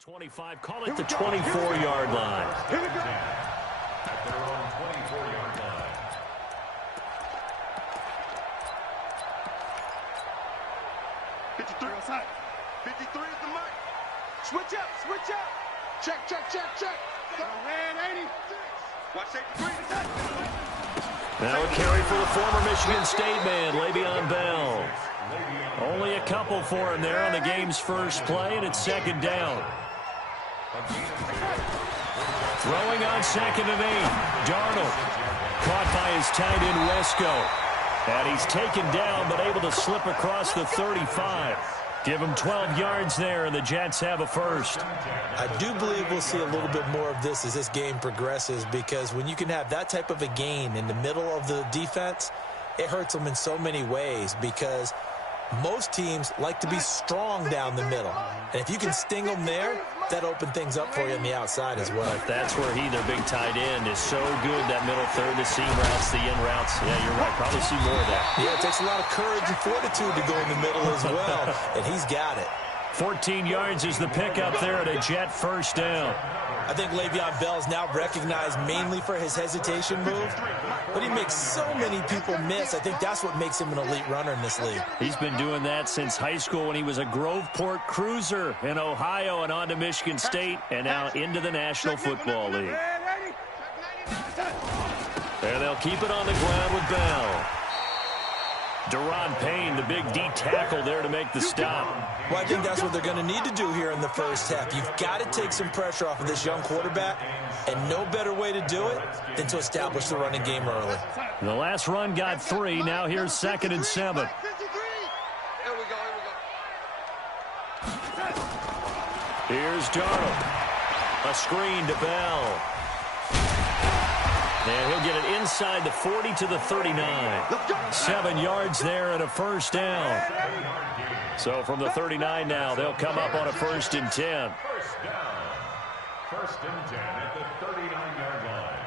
25, call it the 24-yard line. Here we go. At their own 24-yard line. Outside. 53 is the mark. Switch up, switch up. Check, check, check, check. Red 86. Watch safety 3. Now a carry for the former Michigan State man, Le'Veon Bell. Only a couple for him there on the game's first play, and it's second down. Throwing on 2nd and 8. Darnold caught by his tight end Wesco. And he's taken down but able to slip across the 35. Give him 12 yards there, and the Jets have a first. I do believe we'll see a little bit more of this as this game progresses, because when you can have that type of a gain in the middle of the defense, it hurts them in so many ways, because most teams like to be strong down the middle. And if you can sting them there, that opens things up for you on the outside as well. But that's where their big tight end, is so good, that middle third, the seam routes, the in routes. Yeah, you're right. Probably see more of that. Yeah, it takes a lot of courage and fortitude to go in the middle as well, and he's got it. 14 yards is the pickup there at a Jet first down. I think Le'Veon Bell is now recognized mainly for his hesitation move, but he makes so many people miss. I think that's what makes him an elite runner in this league. He's been doing that since high school when he was a Groveport Cruiser in Ohio and on to Michigan State and now into the National Football League. And they'll keep it on the ground with Bell. Deron Payne, the big D tackle there to make the stop. Well, I think that's what they're going to need to do here in the first half. You've got to take some pressure off of this young quarterback, and no better way to do it than to establish the running game early. The last run got 3. Now here's 2nd and 7. Here we go, here we go. Here's Darnold. A screen to Bell. And he'll get it inside the 40 to the 39. 7 yards there and a first down. So from the 39 now, they'll come up on a 1st and 10. First down. 1st and 10 at the 39-yard line.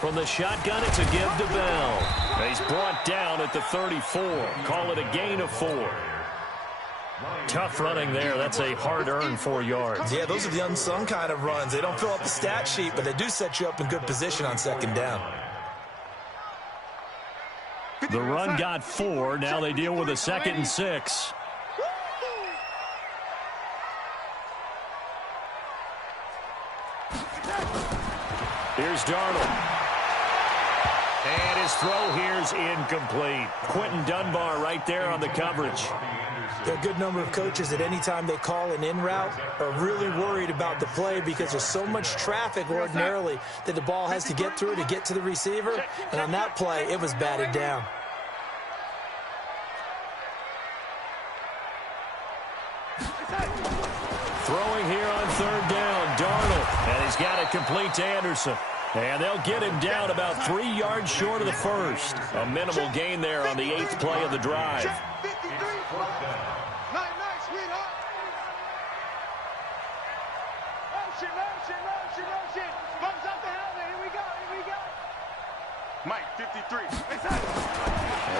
From the shotgun, it's a give to Bell. He's brought down at the 34. Call it a gain of 4. Tough running there. That's a hard-earned 4 yards. Yeah, those are the unsung kind of runs. They don't fill up the stat sheet, but they do set you up in good position on 2nd down. The run got 4. Now they deal with a 2nd and 6. Here's Darnold. And his throw here's incomplete. Quentin Dunbar right there on the coverage. There are a good number of coaches that any time they call an in route are really worried about the play, because there's so much traffic ordinarily that the ball has to get through to get to the receiver. And on that play, it was batted down. Throwing here on 3rd down, Darnold. And he's got it complete to Anderson. And they'll get him down about 3 yards short of the first. A minimal gain there on the 8th play of the drive. Comes up the helmet. Here we go. Mike, 53.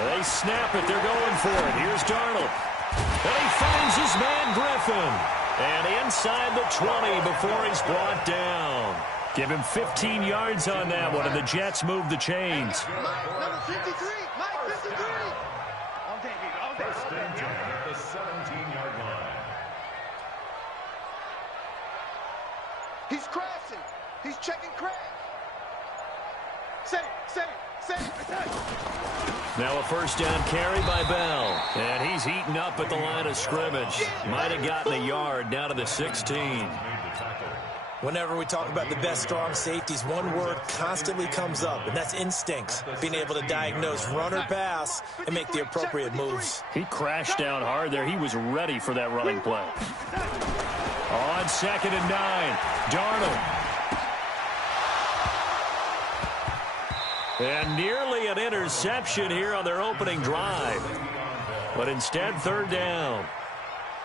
They snap it. They're going for it. Here's Darnold. And he finds his man Griffin. And inside the 20 before he's brought down. Give him 15 yards on that one, and the Jets move the chains. Mike, number 53. Mike, 53. First and 10 at the 17-yard line. He's crashing. He's checking crash. Say. Now a first down carry by Bell. And he's eaten up at the line of scrimmage. Might have gotten a yard down to the 16. Whenever we talk about the best strong safeties, one word constantly comes up, and that's instincts. Being able to diagnose run or pass and make the appropriate moves. He crashed down hard there. He was ready for that running play. On 2nd and 9, Darnold. And nearly an interception here on their opening drive. But instead, 3rd down.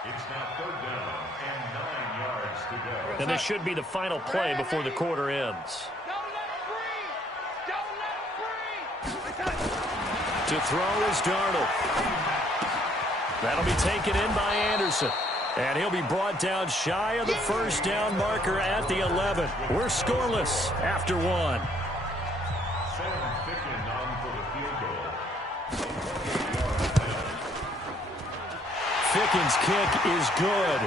It's now 3rd down and 9 yards to go. And this should be the final play before the quarter ends. To throw is Darnold. That'll be taken in by Anderson. And he'll be brought down shy of the first down marker at the 11. We're scoreless after 1. Fickens' kick is good.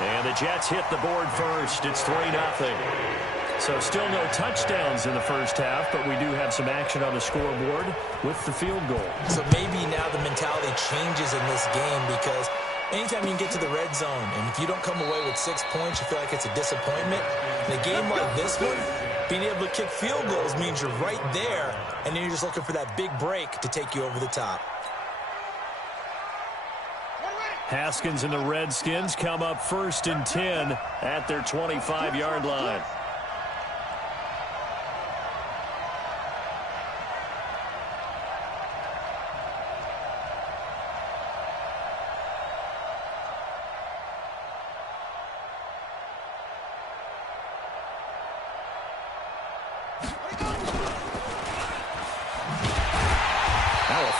And the Jets hit the board first. It's 3-0. So still no touchdowns in the first half, but we do have some action on the scoreboard with the field goal. So maybe now the mentality changes in this game, because anytime you can get to the red zone, and if you don't come away with 6 points, you feel like it's a disappointment. In a game like this one, being able to kick field goals means you're right there, and then you're just looking for that big break to take you over the top. Haskins and the Redskins come up 1st and 10 at their 25-yard line.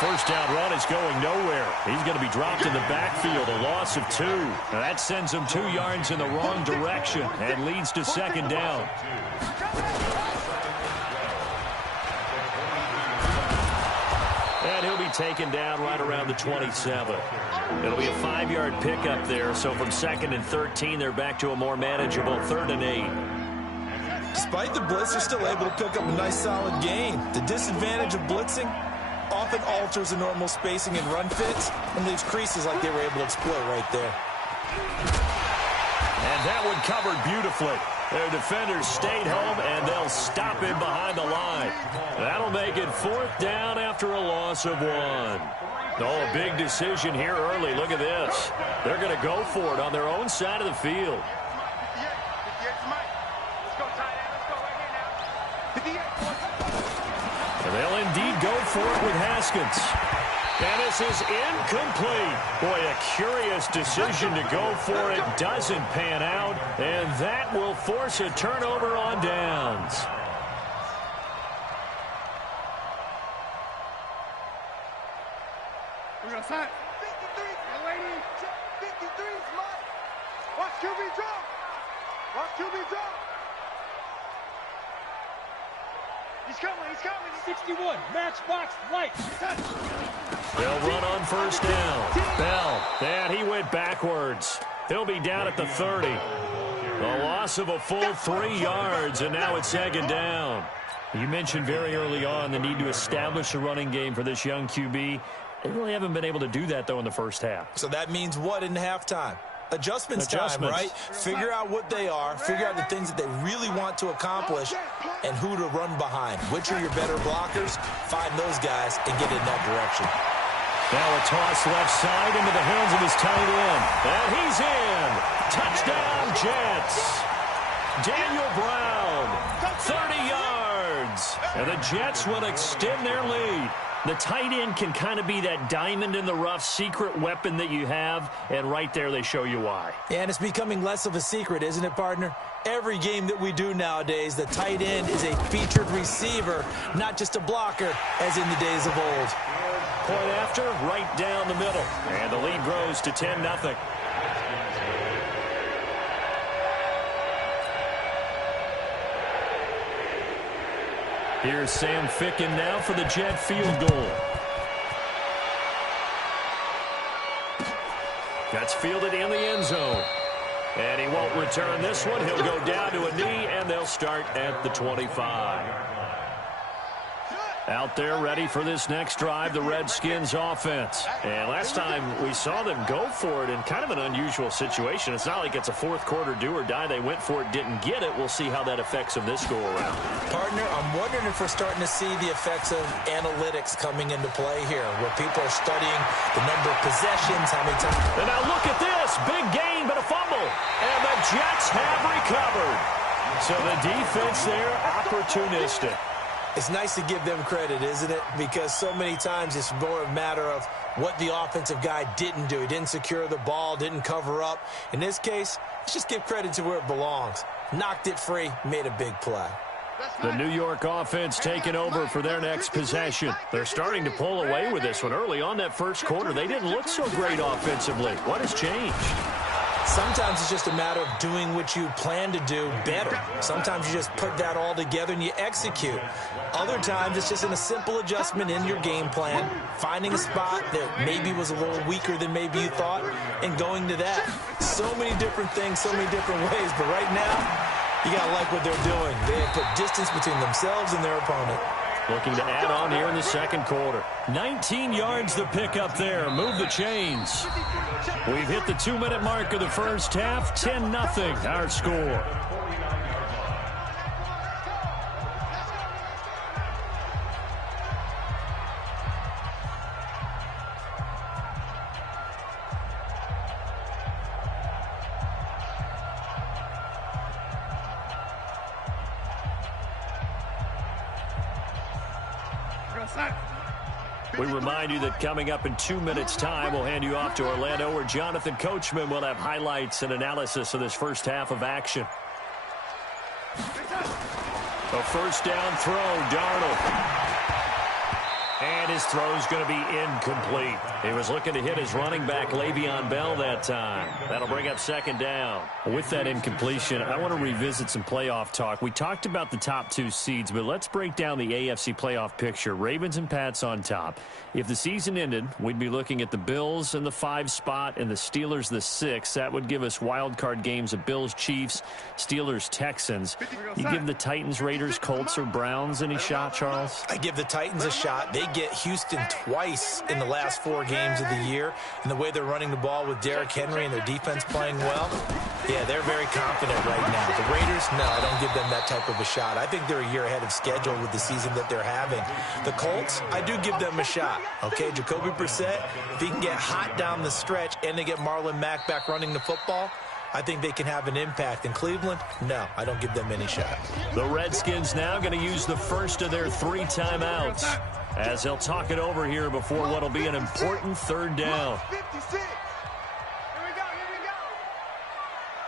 First down run is going nowhere. He's going to be dropped in the backfield, a loss of 2. Now that sends him 2 yards in the wrong direction and leads to 2nd down. And he'll be taken down right around the 27. It'll be a 5-yard pickup there, so from 2nd and 13, they're back to a more manageable 3rd and 8. Despite the blitz, they're still able to pick up a nice solid gain. The disadvantage of blitzing often alters the normal spacing and run fits and leaves creases like they were able to exploit right there. And that one covered beautifully. Their defenders stayed home, and they'll stop him behind the line. That'll make it 4th down after a loss of 1. Oh, a big decision here early. Look at this. They're going to go for it on their own side of the field. And they'll indeed go for it with Haskins. And this is incomplete. Boy, a curious decision to go for it. Doesn't pan out. And that will force a turnover on downs. We're going to sign. 53. Lady. 53 is mine. Watch QB drop. Watch QB drop. He's coming. 61, matchbox light. They'll run on first down. Bell, and he went backwards. He'll be down at the 30. A loss of a full 3 yards, and now it's 2nd down. You mentioned very early on the need to establish a running game for this young QB. They really haven't been able to do that, though, in the first half. So that means what in halftime? Adjustments time, right? Figure out what they are, figure out the things that they really want to accomplish, and who to run behind. Which are your better blockers? Find those guys and get in that direction. Now a toss left side into the hands of his tight end. And he's in. Touchdown, Jets. Daniel Brown, 30 yards. And the Jets will extend their lead. The tight end can kind of be that diamond in the rough secret weapon that you have, and right there they show you why. And it's becoming less of a secret, isn't it, partner? Every game that we do nowadays, the tight end is a featured receiver, not just a blocker, as in the days of old. Point after, right down the middle. And the lead grows to 10-0. Here's Sam Ficken now for the Jet field goal. That's fielded in the end zone. And he won't return this one. He'll go down to a knee, and they'll start at the 25. Out there ready for this next drive, the Redskins offense. And last time we saw them go for it in kind of an unusual situation. It's not like it's a fourth quarter do or die. They went for it, didn't get it. We'll see how that affects them this go around. Partner, I'm wondering if we're starting to see the effects of analytics coming into play here, where people are studying the number of possessions, how many times. And now look at this. Big gain, but a fumble. And the Jets have recovered. So the defense there, opportunistic. It's nice to give them credit, isn't it? Because so many times it's more a matter of what the offensive guy didn't do. He didn't secure the ball, didn't cover up. In this case, let's just give credit to where it belongs. Knocked it free, made a big play. The New York offense taking over for their next possession. They're starting to pull away with this one. Early on that first quarter, they didn't look so great offensively. What has changed? Sometimes it's just a matter of doing what you plan to do better. Sometimes you just put that all together and you execute. Other times it's just in a simple adjustment in your game plan, finding a spot that maybe was a little weaker than maybe you thought, and going to that. So many different things, so many different ways, but right now, you got to like what they're doing. They have put distance between themselves and their opponent. Looking to add on here in the second quarter. 19 yards the pick up there. Move the chains. We've hit the 2-minute mark of the first half. 10-0 our score. We remind you that coming up in 2 minutes' time, we'll hand you off to Orlando, where Jonathan Coachman will have highlights and analysis of this first half of action. A first down throw, Darnold. And his throw's going to be incomplete. He was looking to hit his running back, Le'Veon Bell, that time. That'll bring up second down. With that incompletion, I want to revisit some playoff talk. We talked about the top two seeds, but let's break down the AFC playoff picture. Ravens and Pats on top. If the season ended, we'd be looking at the Bills in the 5 spot and the Steelers the 6. That would give us wild card games of Bills, Chiefs, Steelers, Texans. You give the Titans, Raiders, Colts, or Browns any shot, Charles? I give the Titans a shot. They get Houston twice in the last 4 games of the year, and the way they're running the ball with Derrick Henry and their defense playing well, yeah, they're very confident right now. The Raiders, no, I don't give them that type of a shot. I think they're a year ahead of schedule with the season that they're having. The Colts, I do give them a shot. Okay, Jacoby Brissett, if he can get hot down the stretch and they get Marlon Mack back running the football, I think they can have an impact. In Cleveland, no, I don't give them any shot. The Redskins now going to use the first of their 3 timeouts as they'll talk it over here before what will be an important third down. 56. Here we go, here we go.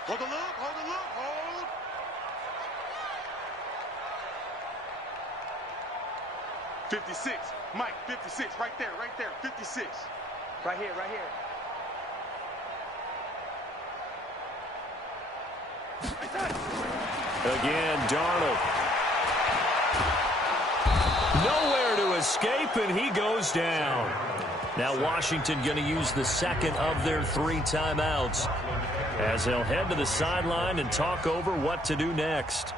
Hold the loop, hold the loop, hold. 56. Mike, 56, right there, 56. Right here, right here. Again, Darnold. Nowhere to escape, and he goes down. Now Washington going to use the second of their 3 timeouts as they'll head to the sideline and talk over what to do next.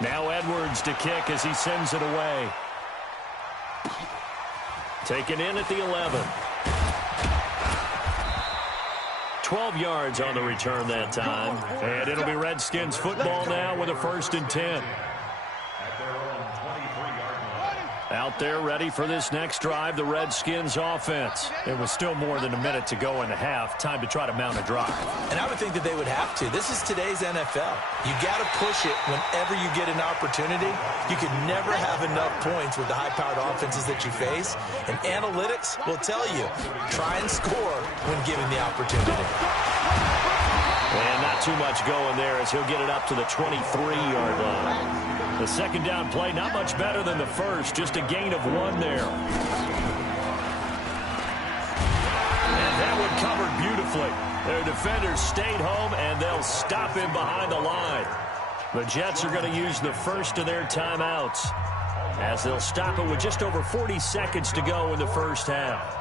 Now Edwards to kick as he sends it away. Taken in at the 11. 12 yards on the return that time. And it'll be Redskins football now with a 1st and 10. Out there ready for this next drive, the Redskins offense. It was still more than a minute to go in the half. Time to try to mount a drive. And I would think that they would have to. This is today's NFL. You got to push it whenever you get an opportunity. You can never have enough points with the high-powered offenses that you face. And analytics will tell you, try and score when given the opportunity. And not too much going there as he'll get it up to the 23-yard line. The second down play, not much better than the first, just a gain of 1 there. And that one covered beautifully. Their defenders stayed home, and they'll stop him behind the line. The Jets are going to use the first of their timeouts as they'll stop it with just over 40 seconds to go in the first half.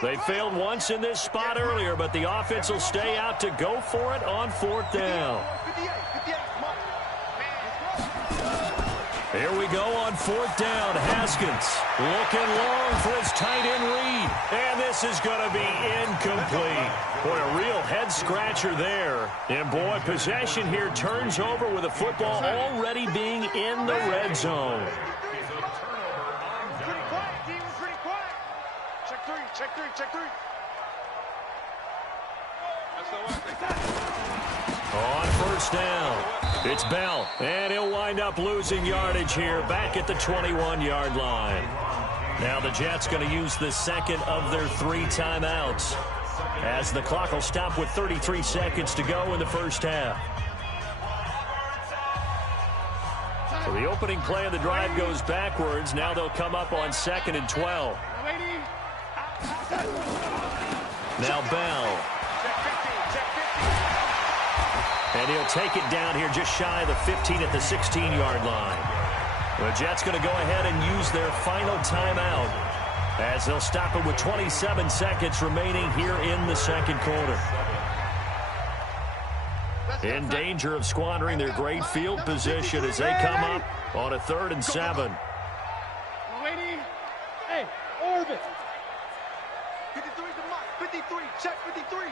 They failed once in this spot earlier, but the offense will stay out to go for it on 4th down. Here we go on 4th down. Haskins looking long for his tight end read. And this is going to be incomplete. Boy, a real head-scratcher there. And, boy, possession here turns over with the football already being in the red zone. On 1st down, it's Bell, and he'll wind up losing yardage here back at the 21-yard line. Now the Jets going to use the second of their 3 timeouts as the clock will stop with 33 seconds to go in the first half. So the opening play of the drive goes backwards. Now they'll come up on 2nd and 12. Now Bell. And he'll take it down here just shy of the 15 at the 16-yard line. The Jets going to go ahead and use their final timeout as they'll stop it with 27 seconds remaining here in the second quarter. In danger of squandering their great field position as they come up on a 3rd and 7. Hey, orbit. 53 is the mark. 53. Check 53.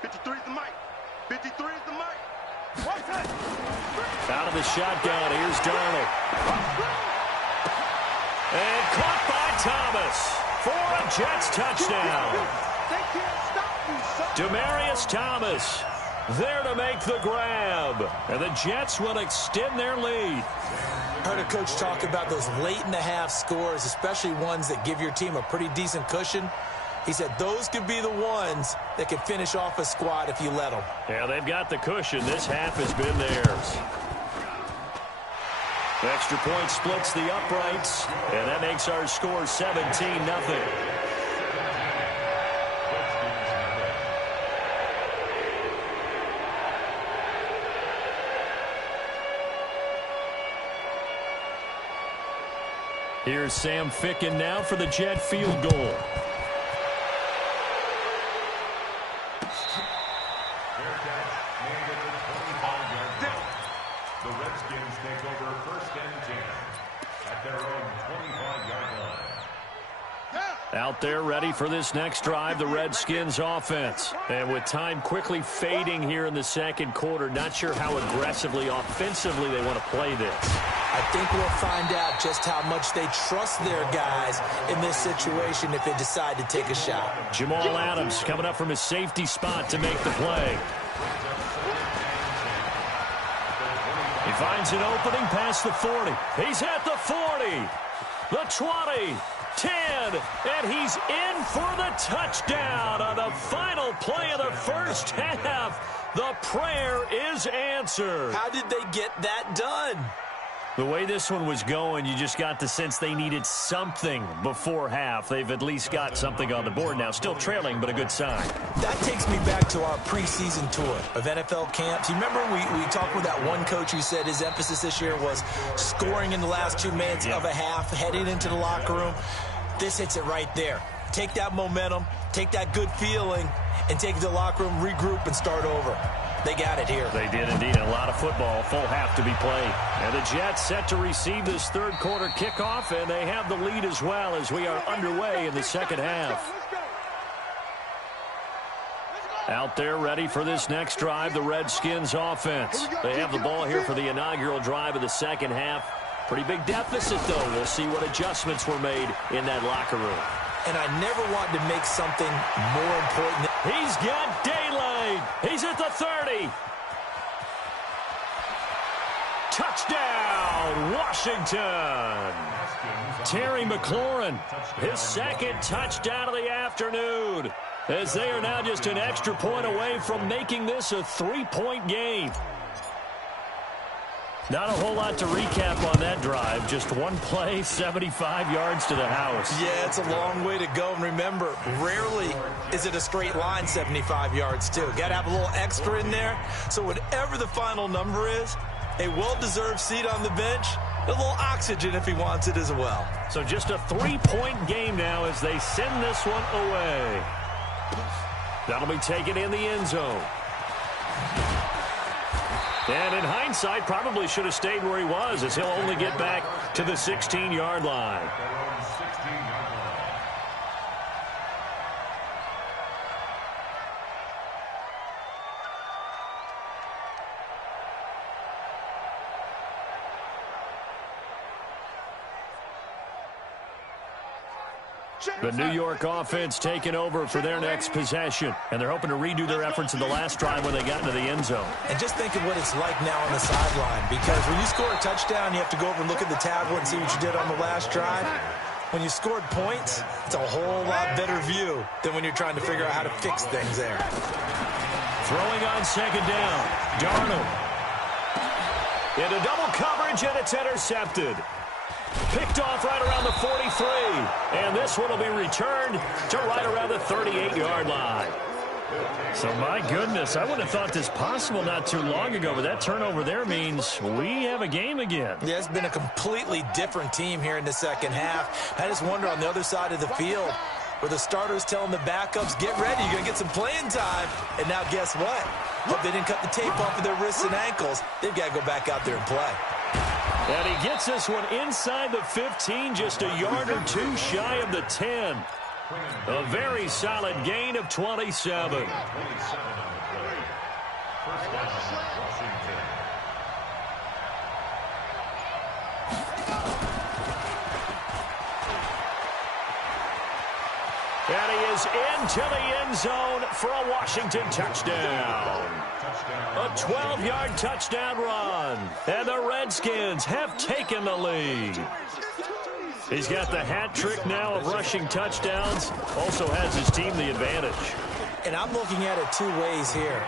53 is the mic. 53 is the mic. Out of the shotgun, here's Darnold. And caught by Thomas for a Jets touchdown. They can't stop you, son. Demaryius Thomas there to make the grab. And the Jets will extend their lead. I heard a coach talk about those late-in-the-half scores, especially ones that give your team a pretty decent cushion. He said those could be the ones that can finish off a squad if you let them. Yeah, they've got the cushion. This half has been theirs. Extra point splits the uprights, and that makes our score 17-0. Here's Sam Ficken now for the Jet field goal. The Redskins take over 1st and 10 at their own 25-yard line. Out there ready for this next drive, the Redskins offense. And with time quickly fading here in the second quarter, not sure how aggressively, offensively they want to play this. I think we'll find out just how much they trust their guys in this situation if they decide to take a shot. Jamal Adams coming up from his safety spot to make the play. He finds an opening past the 40. He's at the 40, the 20, 10, and he's in for the touchdown on the final play of the first half. The prayer is answered. How did they get that done? The way this one was going, you just got the sense they needed something before half. They've at least got something on the board now. Still trailing, but a good sign. That takes me back to our preseason tour of NFL camps. You remember we talked with that one coach who said his emphasis this year was scoring in the last 2 minutes of a half, heading into the locker room. This hits it right there. Take that momentum, take that good feeling, and take it to the locker room, regroup, and start over. They got it here. They did indeed. A lot of football, full half to be played. And the Jets set to receive this third quarter kickoff, and they have the lead as well as we are underway in the second half. Out there ready for this next drive, the Redskins offense. They have the ball here for the inaugural drive of the second half. Pretty big deficit, though. We'll see what adjustments were made in that locker room. And I never wanted to make something more important. He's got daylight. He's at the 30. Touchdown, Washington. Terry McLaurin, his second touchdown of the afternoon, as they are now just an extra point away from making this a 3-point game. Not a whole lot to recap on that drive. Just one play, 75 yards to the house. Yeah, it's a long way to go. And remember, rarely is it a straight line 75 yards, too. Got to have a little extra in there. So whatever the final number is, a well-deserved seat on the bench, a little oxygen if he wants it as well. So just a 3-point game now as they send this one away. That'll be taken in the end zone. And in hindsight, probably should have stayed where he was, as he'll only get back to the 16-yard line. The New York offense taking over for their next possession. And they're hoping to redo their efforts in the last drive when they got into the end zone. And just think of what it's like now on the sideline. Because when you score a touchdown, you have to go over and look at the tablet and see what you did on the last drive. When you scored points, it's a whole lot better view than when you're trying to figure out how to fix things there. Throwing on second down. Darnold. Into double coverage, and it's intercepted. Picked off right around the 43. And this one will be returned to right around the 38-yard line. So, my goodness, I wouldn't have thought this possible not too long ago, but that turnover there means we have a game again. Yeah, it's been a completely different team here in the second half. I just wonder on the other side of the field, where the starters telling the backups, get ready, you're going to get some playing time. And now guess what? Hope they didn't cut the tape off of their wrists and ankles. They've got to go back out there and play. And he gets this one inside the 15, just a yard or two shy of the 10. A very solid gain of 27. And he is into the end zone for a Washington touchdown. A 12-yard touchdown run. And the Redskins have taken the lead. He's got the hat trick now of rushing touchdowns. Also has his team the advantage. And I'm looking at it two ways here.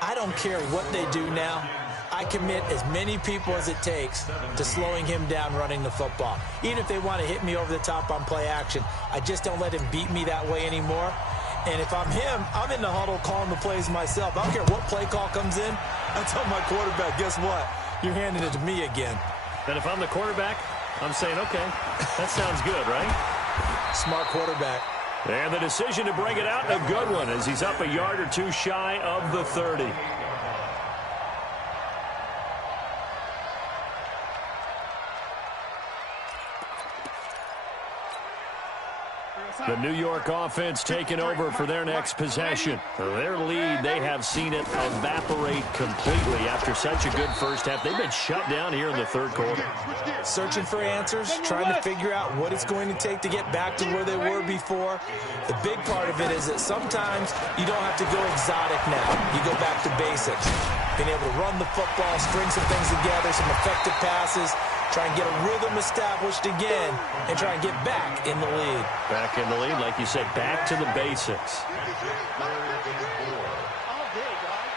I don't care what they do now. I commit as many people as it takes to slowing him down running the football. Even if they want to hit me over the top on play action, I just don't let him beat me that way anymore. And if I'm him, I'm in the huddle calling the plays myself. I don't care what play call comes in. I tell my quarterback, guess what? You're handing it to me again. And if I'm the quarterback, I'm saying, okay, that sounds good, right? Smart quarterback. And the decision to bring it out, a good one, as he's up a yard or two shy of the 30. The New York offense taking over for their next possession. Their lead, they have seen it evaporate completely after such a good first half. They've been shut down here in the third quarter. Searching for answers, trying to figure out what it's going to take to get back to where they were before. The big part of it is that sometimes you don't have to go exotic now. You go back to basics. Being able to run the football, string some things together, some effective passes, try and get a rhythm established again, and try and get back in the lead. Back in the lead, like you said, back to the basics. All day, guys.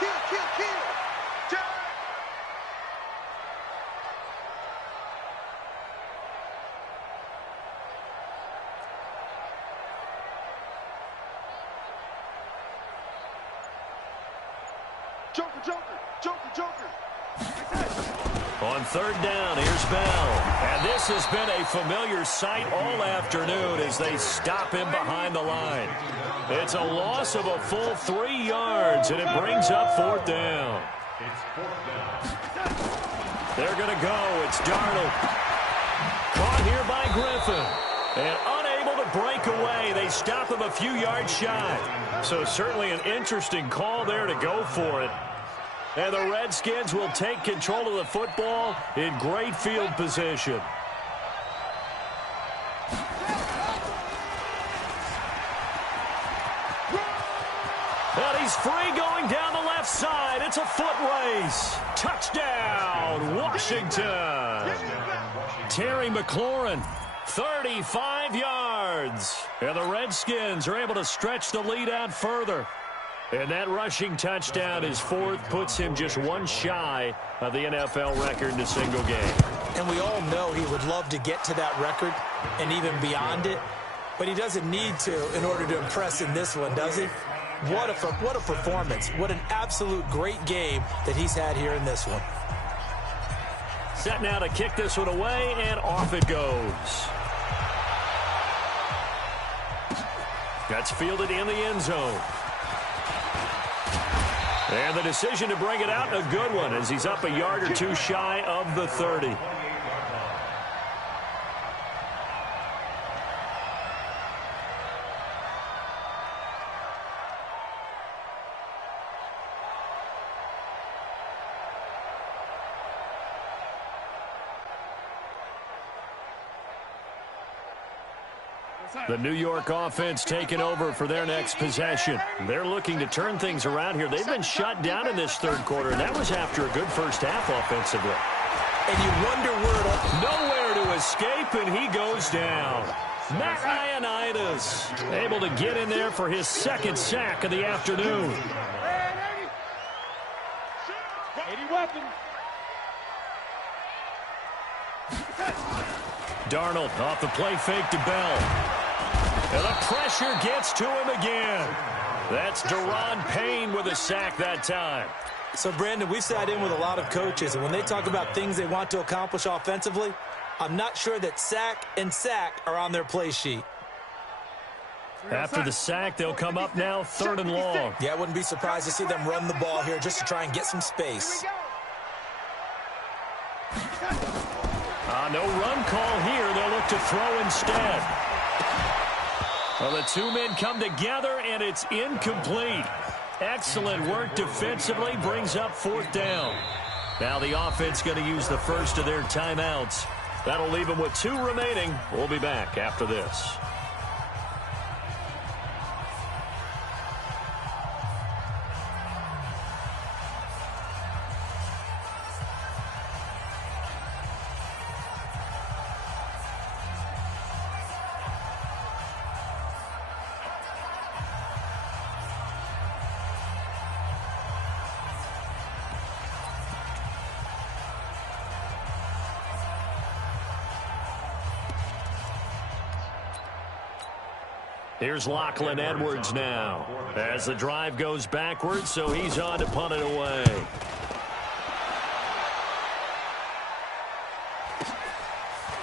Kill, kill, kill. Joker, Joker, Joker, Joker. On third down, here's Bell. And this has been a familiar sight all afternoon as they stop him behind the line. It's a loss of a full 3 yards, and it brings up fourth down. They're going to go. It's Darnold. Caught here by Griffin. And unable to break away. They stop him a few yards shy. So certainly an interesting call there to go for it. And the Redskins will take control of the football in great field position. And he's free going down the left side. It's a foot race. Touchdown, Washington. Terry McLaurin, 35 yards. And the Redskins are able to stretch the lead out further. And that rushing touchdown, his fourth, puts him just one shy of the NFL record in a single game. And we all know he would love to get to that record and even beyond it. But he doesn't need to in order to impress in this one, does he? What a performance. What an absolute great game that he's had here in this one. Set now to kick this one away, and off it goes. That's fielded in the end zone. And the decision to bring it out, a good one, as he's up a yard or two shy of the 30. The New York offense taking over for their next possession. They're looking to turn things around here. They've been shut down in this third quarter, and that was after a good first half offensively. And you wonder nowhere to escape, and he goes down. Matt Ioannidis able to get in there for his second sack of the afternoon. 80 weapons. Darnold off the play fake to Bell. And the pressure gets to him again. That's Daron Payne with a sack that time. So, Brandon, we've sat in with a lot of coaches, and when they talk about things they want to accomplish offensively, I'm not sure that sack and sack are on their play sheet. After the sack, they'll come up now 3rd and long. Yeah, I wouldn't be surprised to see them run the ball here just to try and get some space. No run call here. They'll look to throw instead. Well, the two men come together, and it's incomplete. Excellent work defensively, brings up 4th down. Now the offense going to use the first of their timeouts. That'll leave them with 2 remaining. We'll be back after this. Here's Lachlan Edwards now as the drive goes backwards, so he's on to punt it away.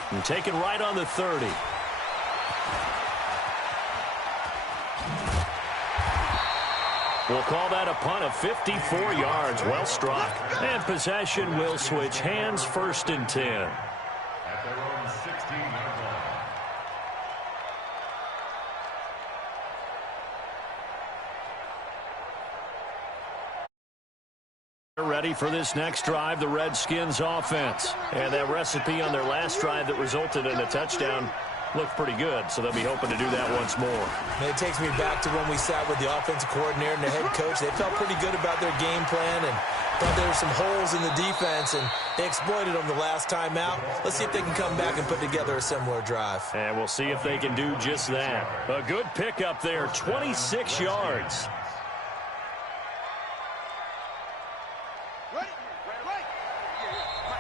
And taken right on the 30. We'll call that a punt of 54 yards. Well struck. And possession will switch hands, 1st and 10. At their own 16-yard line. Ready for this next drive, the Redskins offense. And that recipe on their last drive that resulted in a touchdown looked pretty good, so they'll be hoping to do that once more. And it takes me back to when we sat with the offensive coordinator and the head coach. They felt pretty good about their game plan and thought there were some holes in the defense, and they exploited them the last time out. Let's see if they can come back and put together a similar drive. And we'll see if they can do just that. A good pickup there, 26 yards.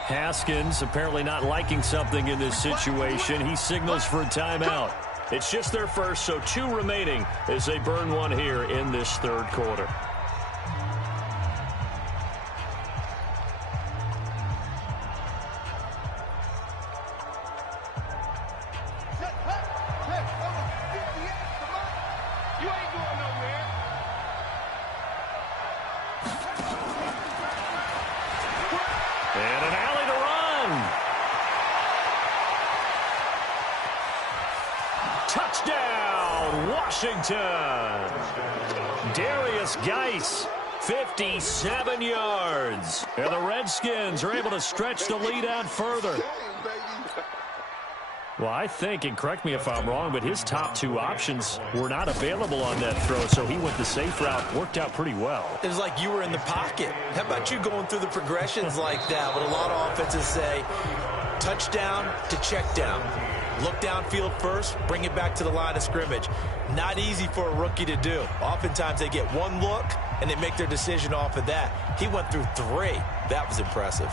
Haskins apparently not liking something in this situation. He signals for a timeout. It's just their first, so 2 remaining as they burn one here in this third quarter. Touchdown! Washington. Darius Geis, 57 yards. And the Redskins are able to stretch the lead out further. Well, I think, and correct me if I'm wrong, but his top two options were not available on that throw, so he went the safe route. Worked out pretty well. It was like you were in the pocket. How about you going through the progressions like that? What a lot of offenses say, touchdown to check down. Look downfield first, bring it back to the line of scrimmage. Not easy for a rookie to do. Oftentimes they get one look, and they make their decision off of that. He went through three. That was impressive.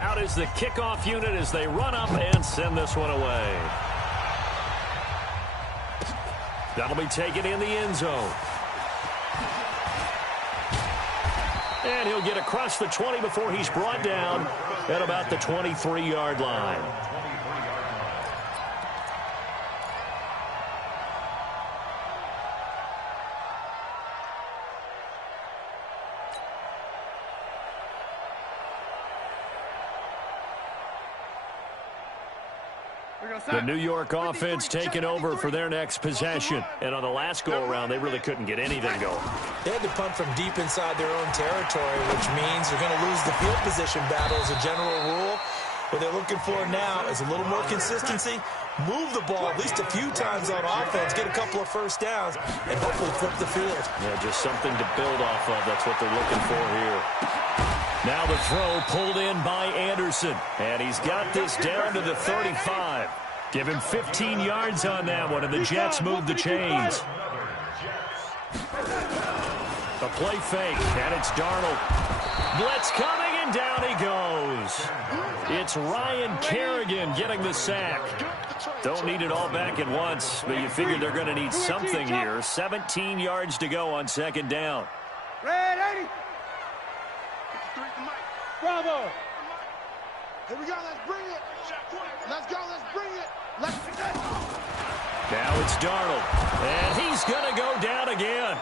Out is the kickoff unit as they run up and send this one away. That'll be taken in the end zone. And he'll get across the 20 before he's brought down at about the 23-yard line. The New York offense taking over for their next possession. And on the last go-around, they really couldn't get anything going. They had to punt from deep inside their own territory, which means they're going to lose the field position battle as a general rule. What they're looking for now is a little more consistency, move the ball at least a few times on offense, get a couple of first downs, and hopefully flip the field. Yeah, just something to build off of. That's what they're looking for here. Now the throw pulled in by Anderson, and he's got this down to the 35. Give him 15 yards on that one, and the Jets move the chains. A play fake, and it's Darnold. Blitz coming, and down he goes. It's Ryan Kerrigan getting the sack. Don't need it all back at once, but you figure they're going to need something here. 17 yards to go on second down. Red 80. Bravo. Here we go. Let's bring it. Let's go. Let's bring it. Let's go. Now it's Darnold, and he's going to go down again.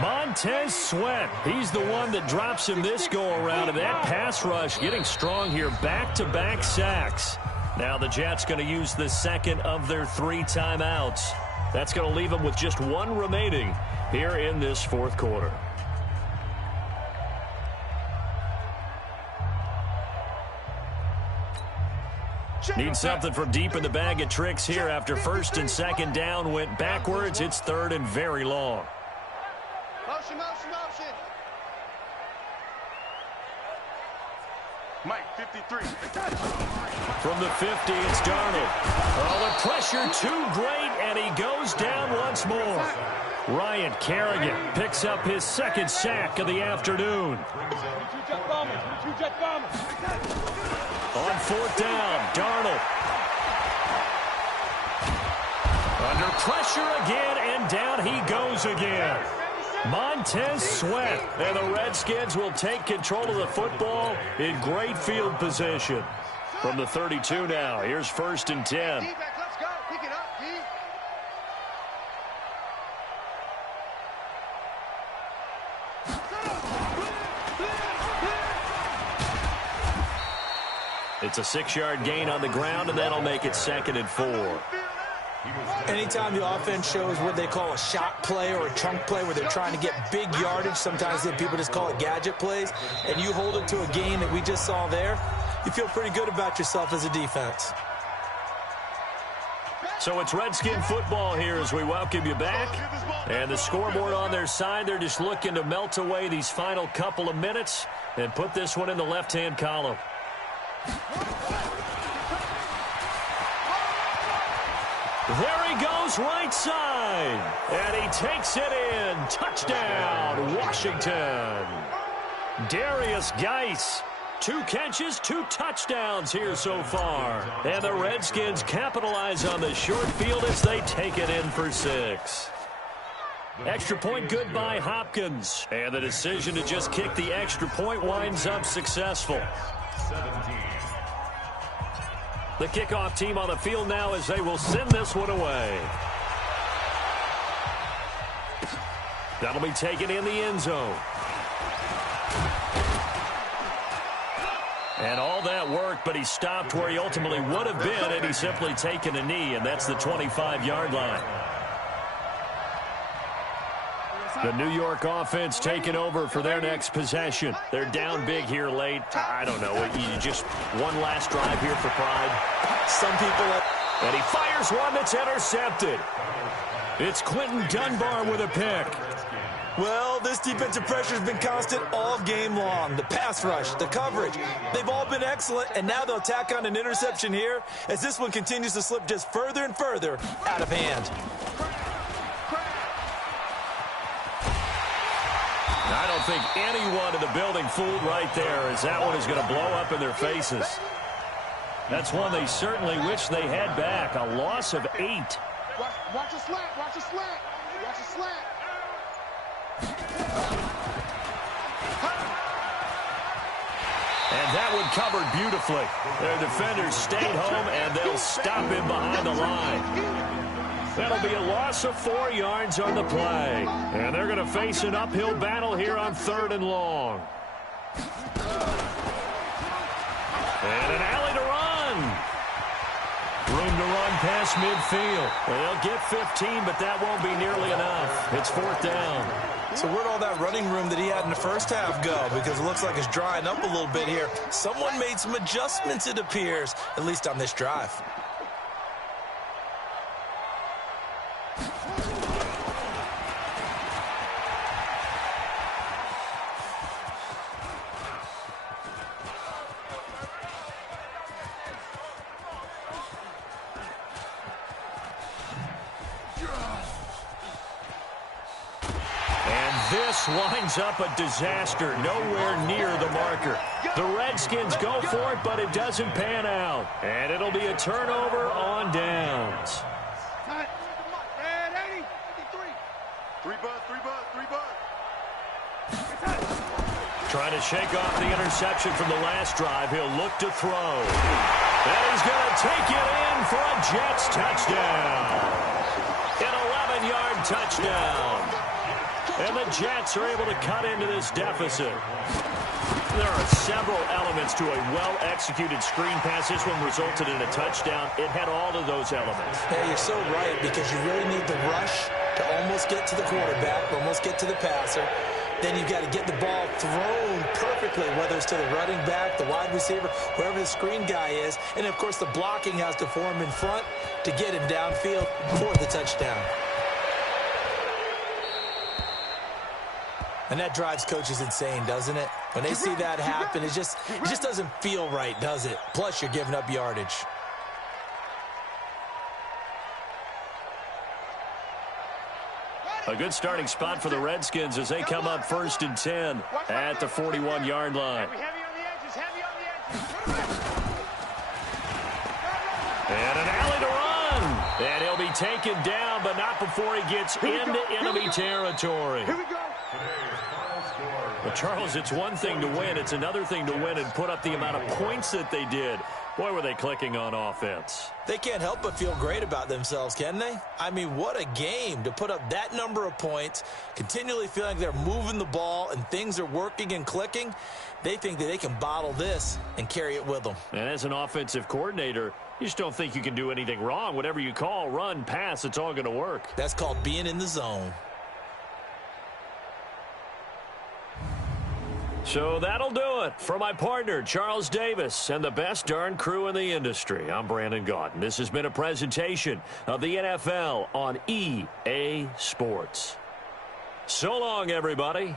Montez Sweat, he's the one that drops him this go-around, and that pass rush getting strong here. Back-to-back sacks. Now the Jets going to use the second of their 3 timeouts. That's going to leave them with just 1 remaining here in this fourth quarter. Need something from deep in the bag of tricks here after first and second down went backwards. It's third and very long. Motion, motion, motion. Mike, 53. From the 50, it's Darnold. Oh, the pressure too great, and he goes down once more. Ryan Kerrigan picks up his second sack of the afternoon. On fourth down, Darnold. Under pressure again, and down he goes again. Montez Sweat, and the Redskins will take control of the football in great field position. From the 32 now, here's first and 10. Let's go. Pick it up, D. It's a 6-yard gain on the ground, and that'll make it second and 4. Anytime the offense shows what they call a shot play or a chunk play where they're trying to get big yardage, sometimes people just call it gadget plays, and you hold it to a gain that we just saw there, you feel pretty good about yourself as a defense. So it's Redskin football here as we welcome you back. And the scoreboard on their side, they're just looking to melt away these final couple of minutes and put this one in the left-hand column. There he goes right side, and he takes it in. Touchdown, Washington. Darius Geis, 2 catches, 2 touchdowns here so far. And the Redskins capitalize on the short field as they take it in for 6. Extra point good by Hopkins. And the decision to just kick the extra point winds up successful. 17. The kickoff team on the field now as they will send this one away. That'll be taken in the end zone. And all that work, but he stopped where he ultimately would have been had he simply taken a knee, and that's the 25-yard line. The New York offense taking over for their next possession. They're down big here late. I don't know. Just one last drive here for pride. Some people... And he fires one that's intercepted. It's Quentin Dunbar with a pick. Well, this defensive pressure has been constant all game long. The pass rush, the coverage, they've all been excellent, and now they'll tack on an interception here as this one continues to slip just further and further out of hand. I don't think anyone in the building fooled right there, as that one is going to blow up in their faces. That's one they certainly wish they had back. A loss of 8. Watch a slant. Watch a slant. Watch a slant. And that one covered beautifully. Their defenders stayed home, and they'll stop him behind the line. That'll be a loss of 4 yards on the play. And they're going to face an uphill battle here on 3rd and long. And an alley to run. Room to run past midfield. They'll get 15, but that won't be nearly enough. It's 4th down. So where'd all that running room that he had in the first half go? Because it looks like it's drying up a little bit here. Someone made some adjustments, it appears, at least on this drive. This winds up a disaster, nowhere near the marker. The Redskins go for it, but it doesn't pan out. And it'll be a turnover on downs. Trying to shake off the interception from the last drive. He'll look to throw. And he's going to take it in for a Jets touchdown. An 11-yard touchdown. And the Jets are able to cut into this deficit. There are several elements to a well-executed screen pass. This one resulted in a touchdown. It had all of those elements. Yeah, you're so right, because you really need the rush to almost get to the quarterback, almost get to the passer. Then you've got to get the ball thrown perfectly, whether it's to the running back, the wide receiver, whoever the screen guy is. And, of course, the blocking has to form in front to get him downfield for the touchdown. And that drives coaches insane, doesn't it? When they see that happen, it just doesn't feel right, does it? Plus, you're giving up yardage. A good starting spot for the Redskins as they come up 1st and 10 at the 41-yard line. And an alley to run. And he'll be taken down, but not before he gets into enemy territory. Here we go. Well, Charles, it's one thing to win. It's another thing to win and put up the amount of points that they did. Boy, were they clicking on offense. They can't help but feel great about themselves, can they? I mean, what a game to put up that number of points, continually feeling like they're moving the ball and things are working and clicking. They think that they can bottle this and carry it with them. And as an offensive coordinator, you just don't think you can do anything wrong. Whatever you call, run, pass, it's all going to work. That's called being in the zone. So that'll do it. For my partner, Charles Davis, and the best darn crew in the industry, I'm Brandon Gaudin. This has been a presentation of the NFL on EA Sports. So long, everybody.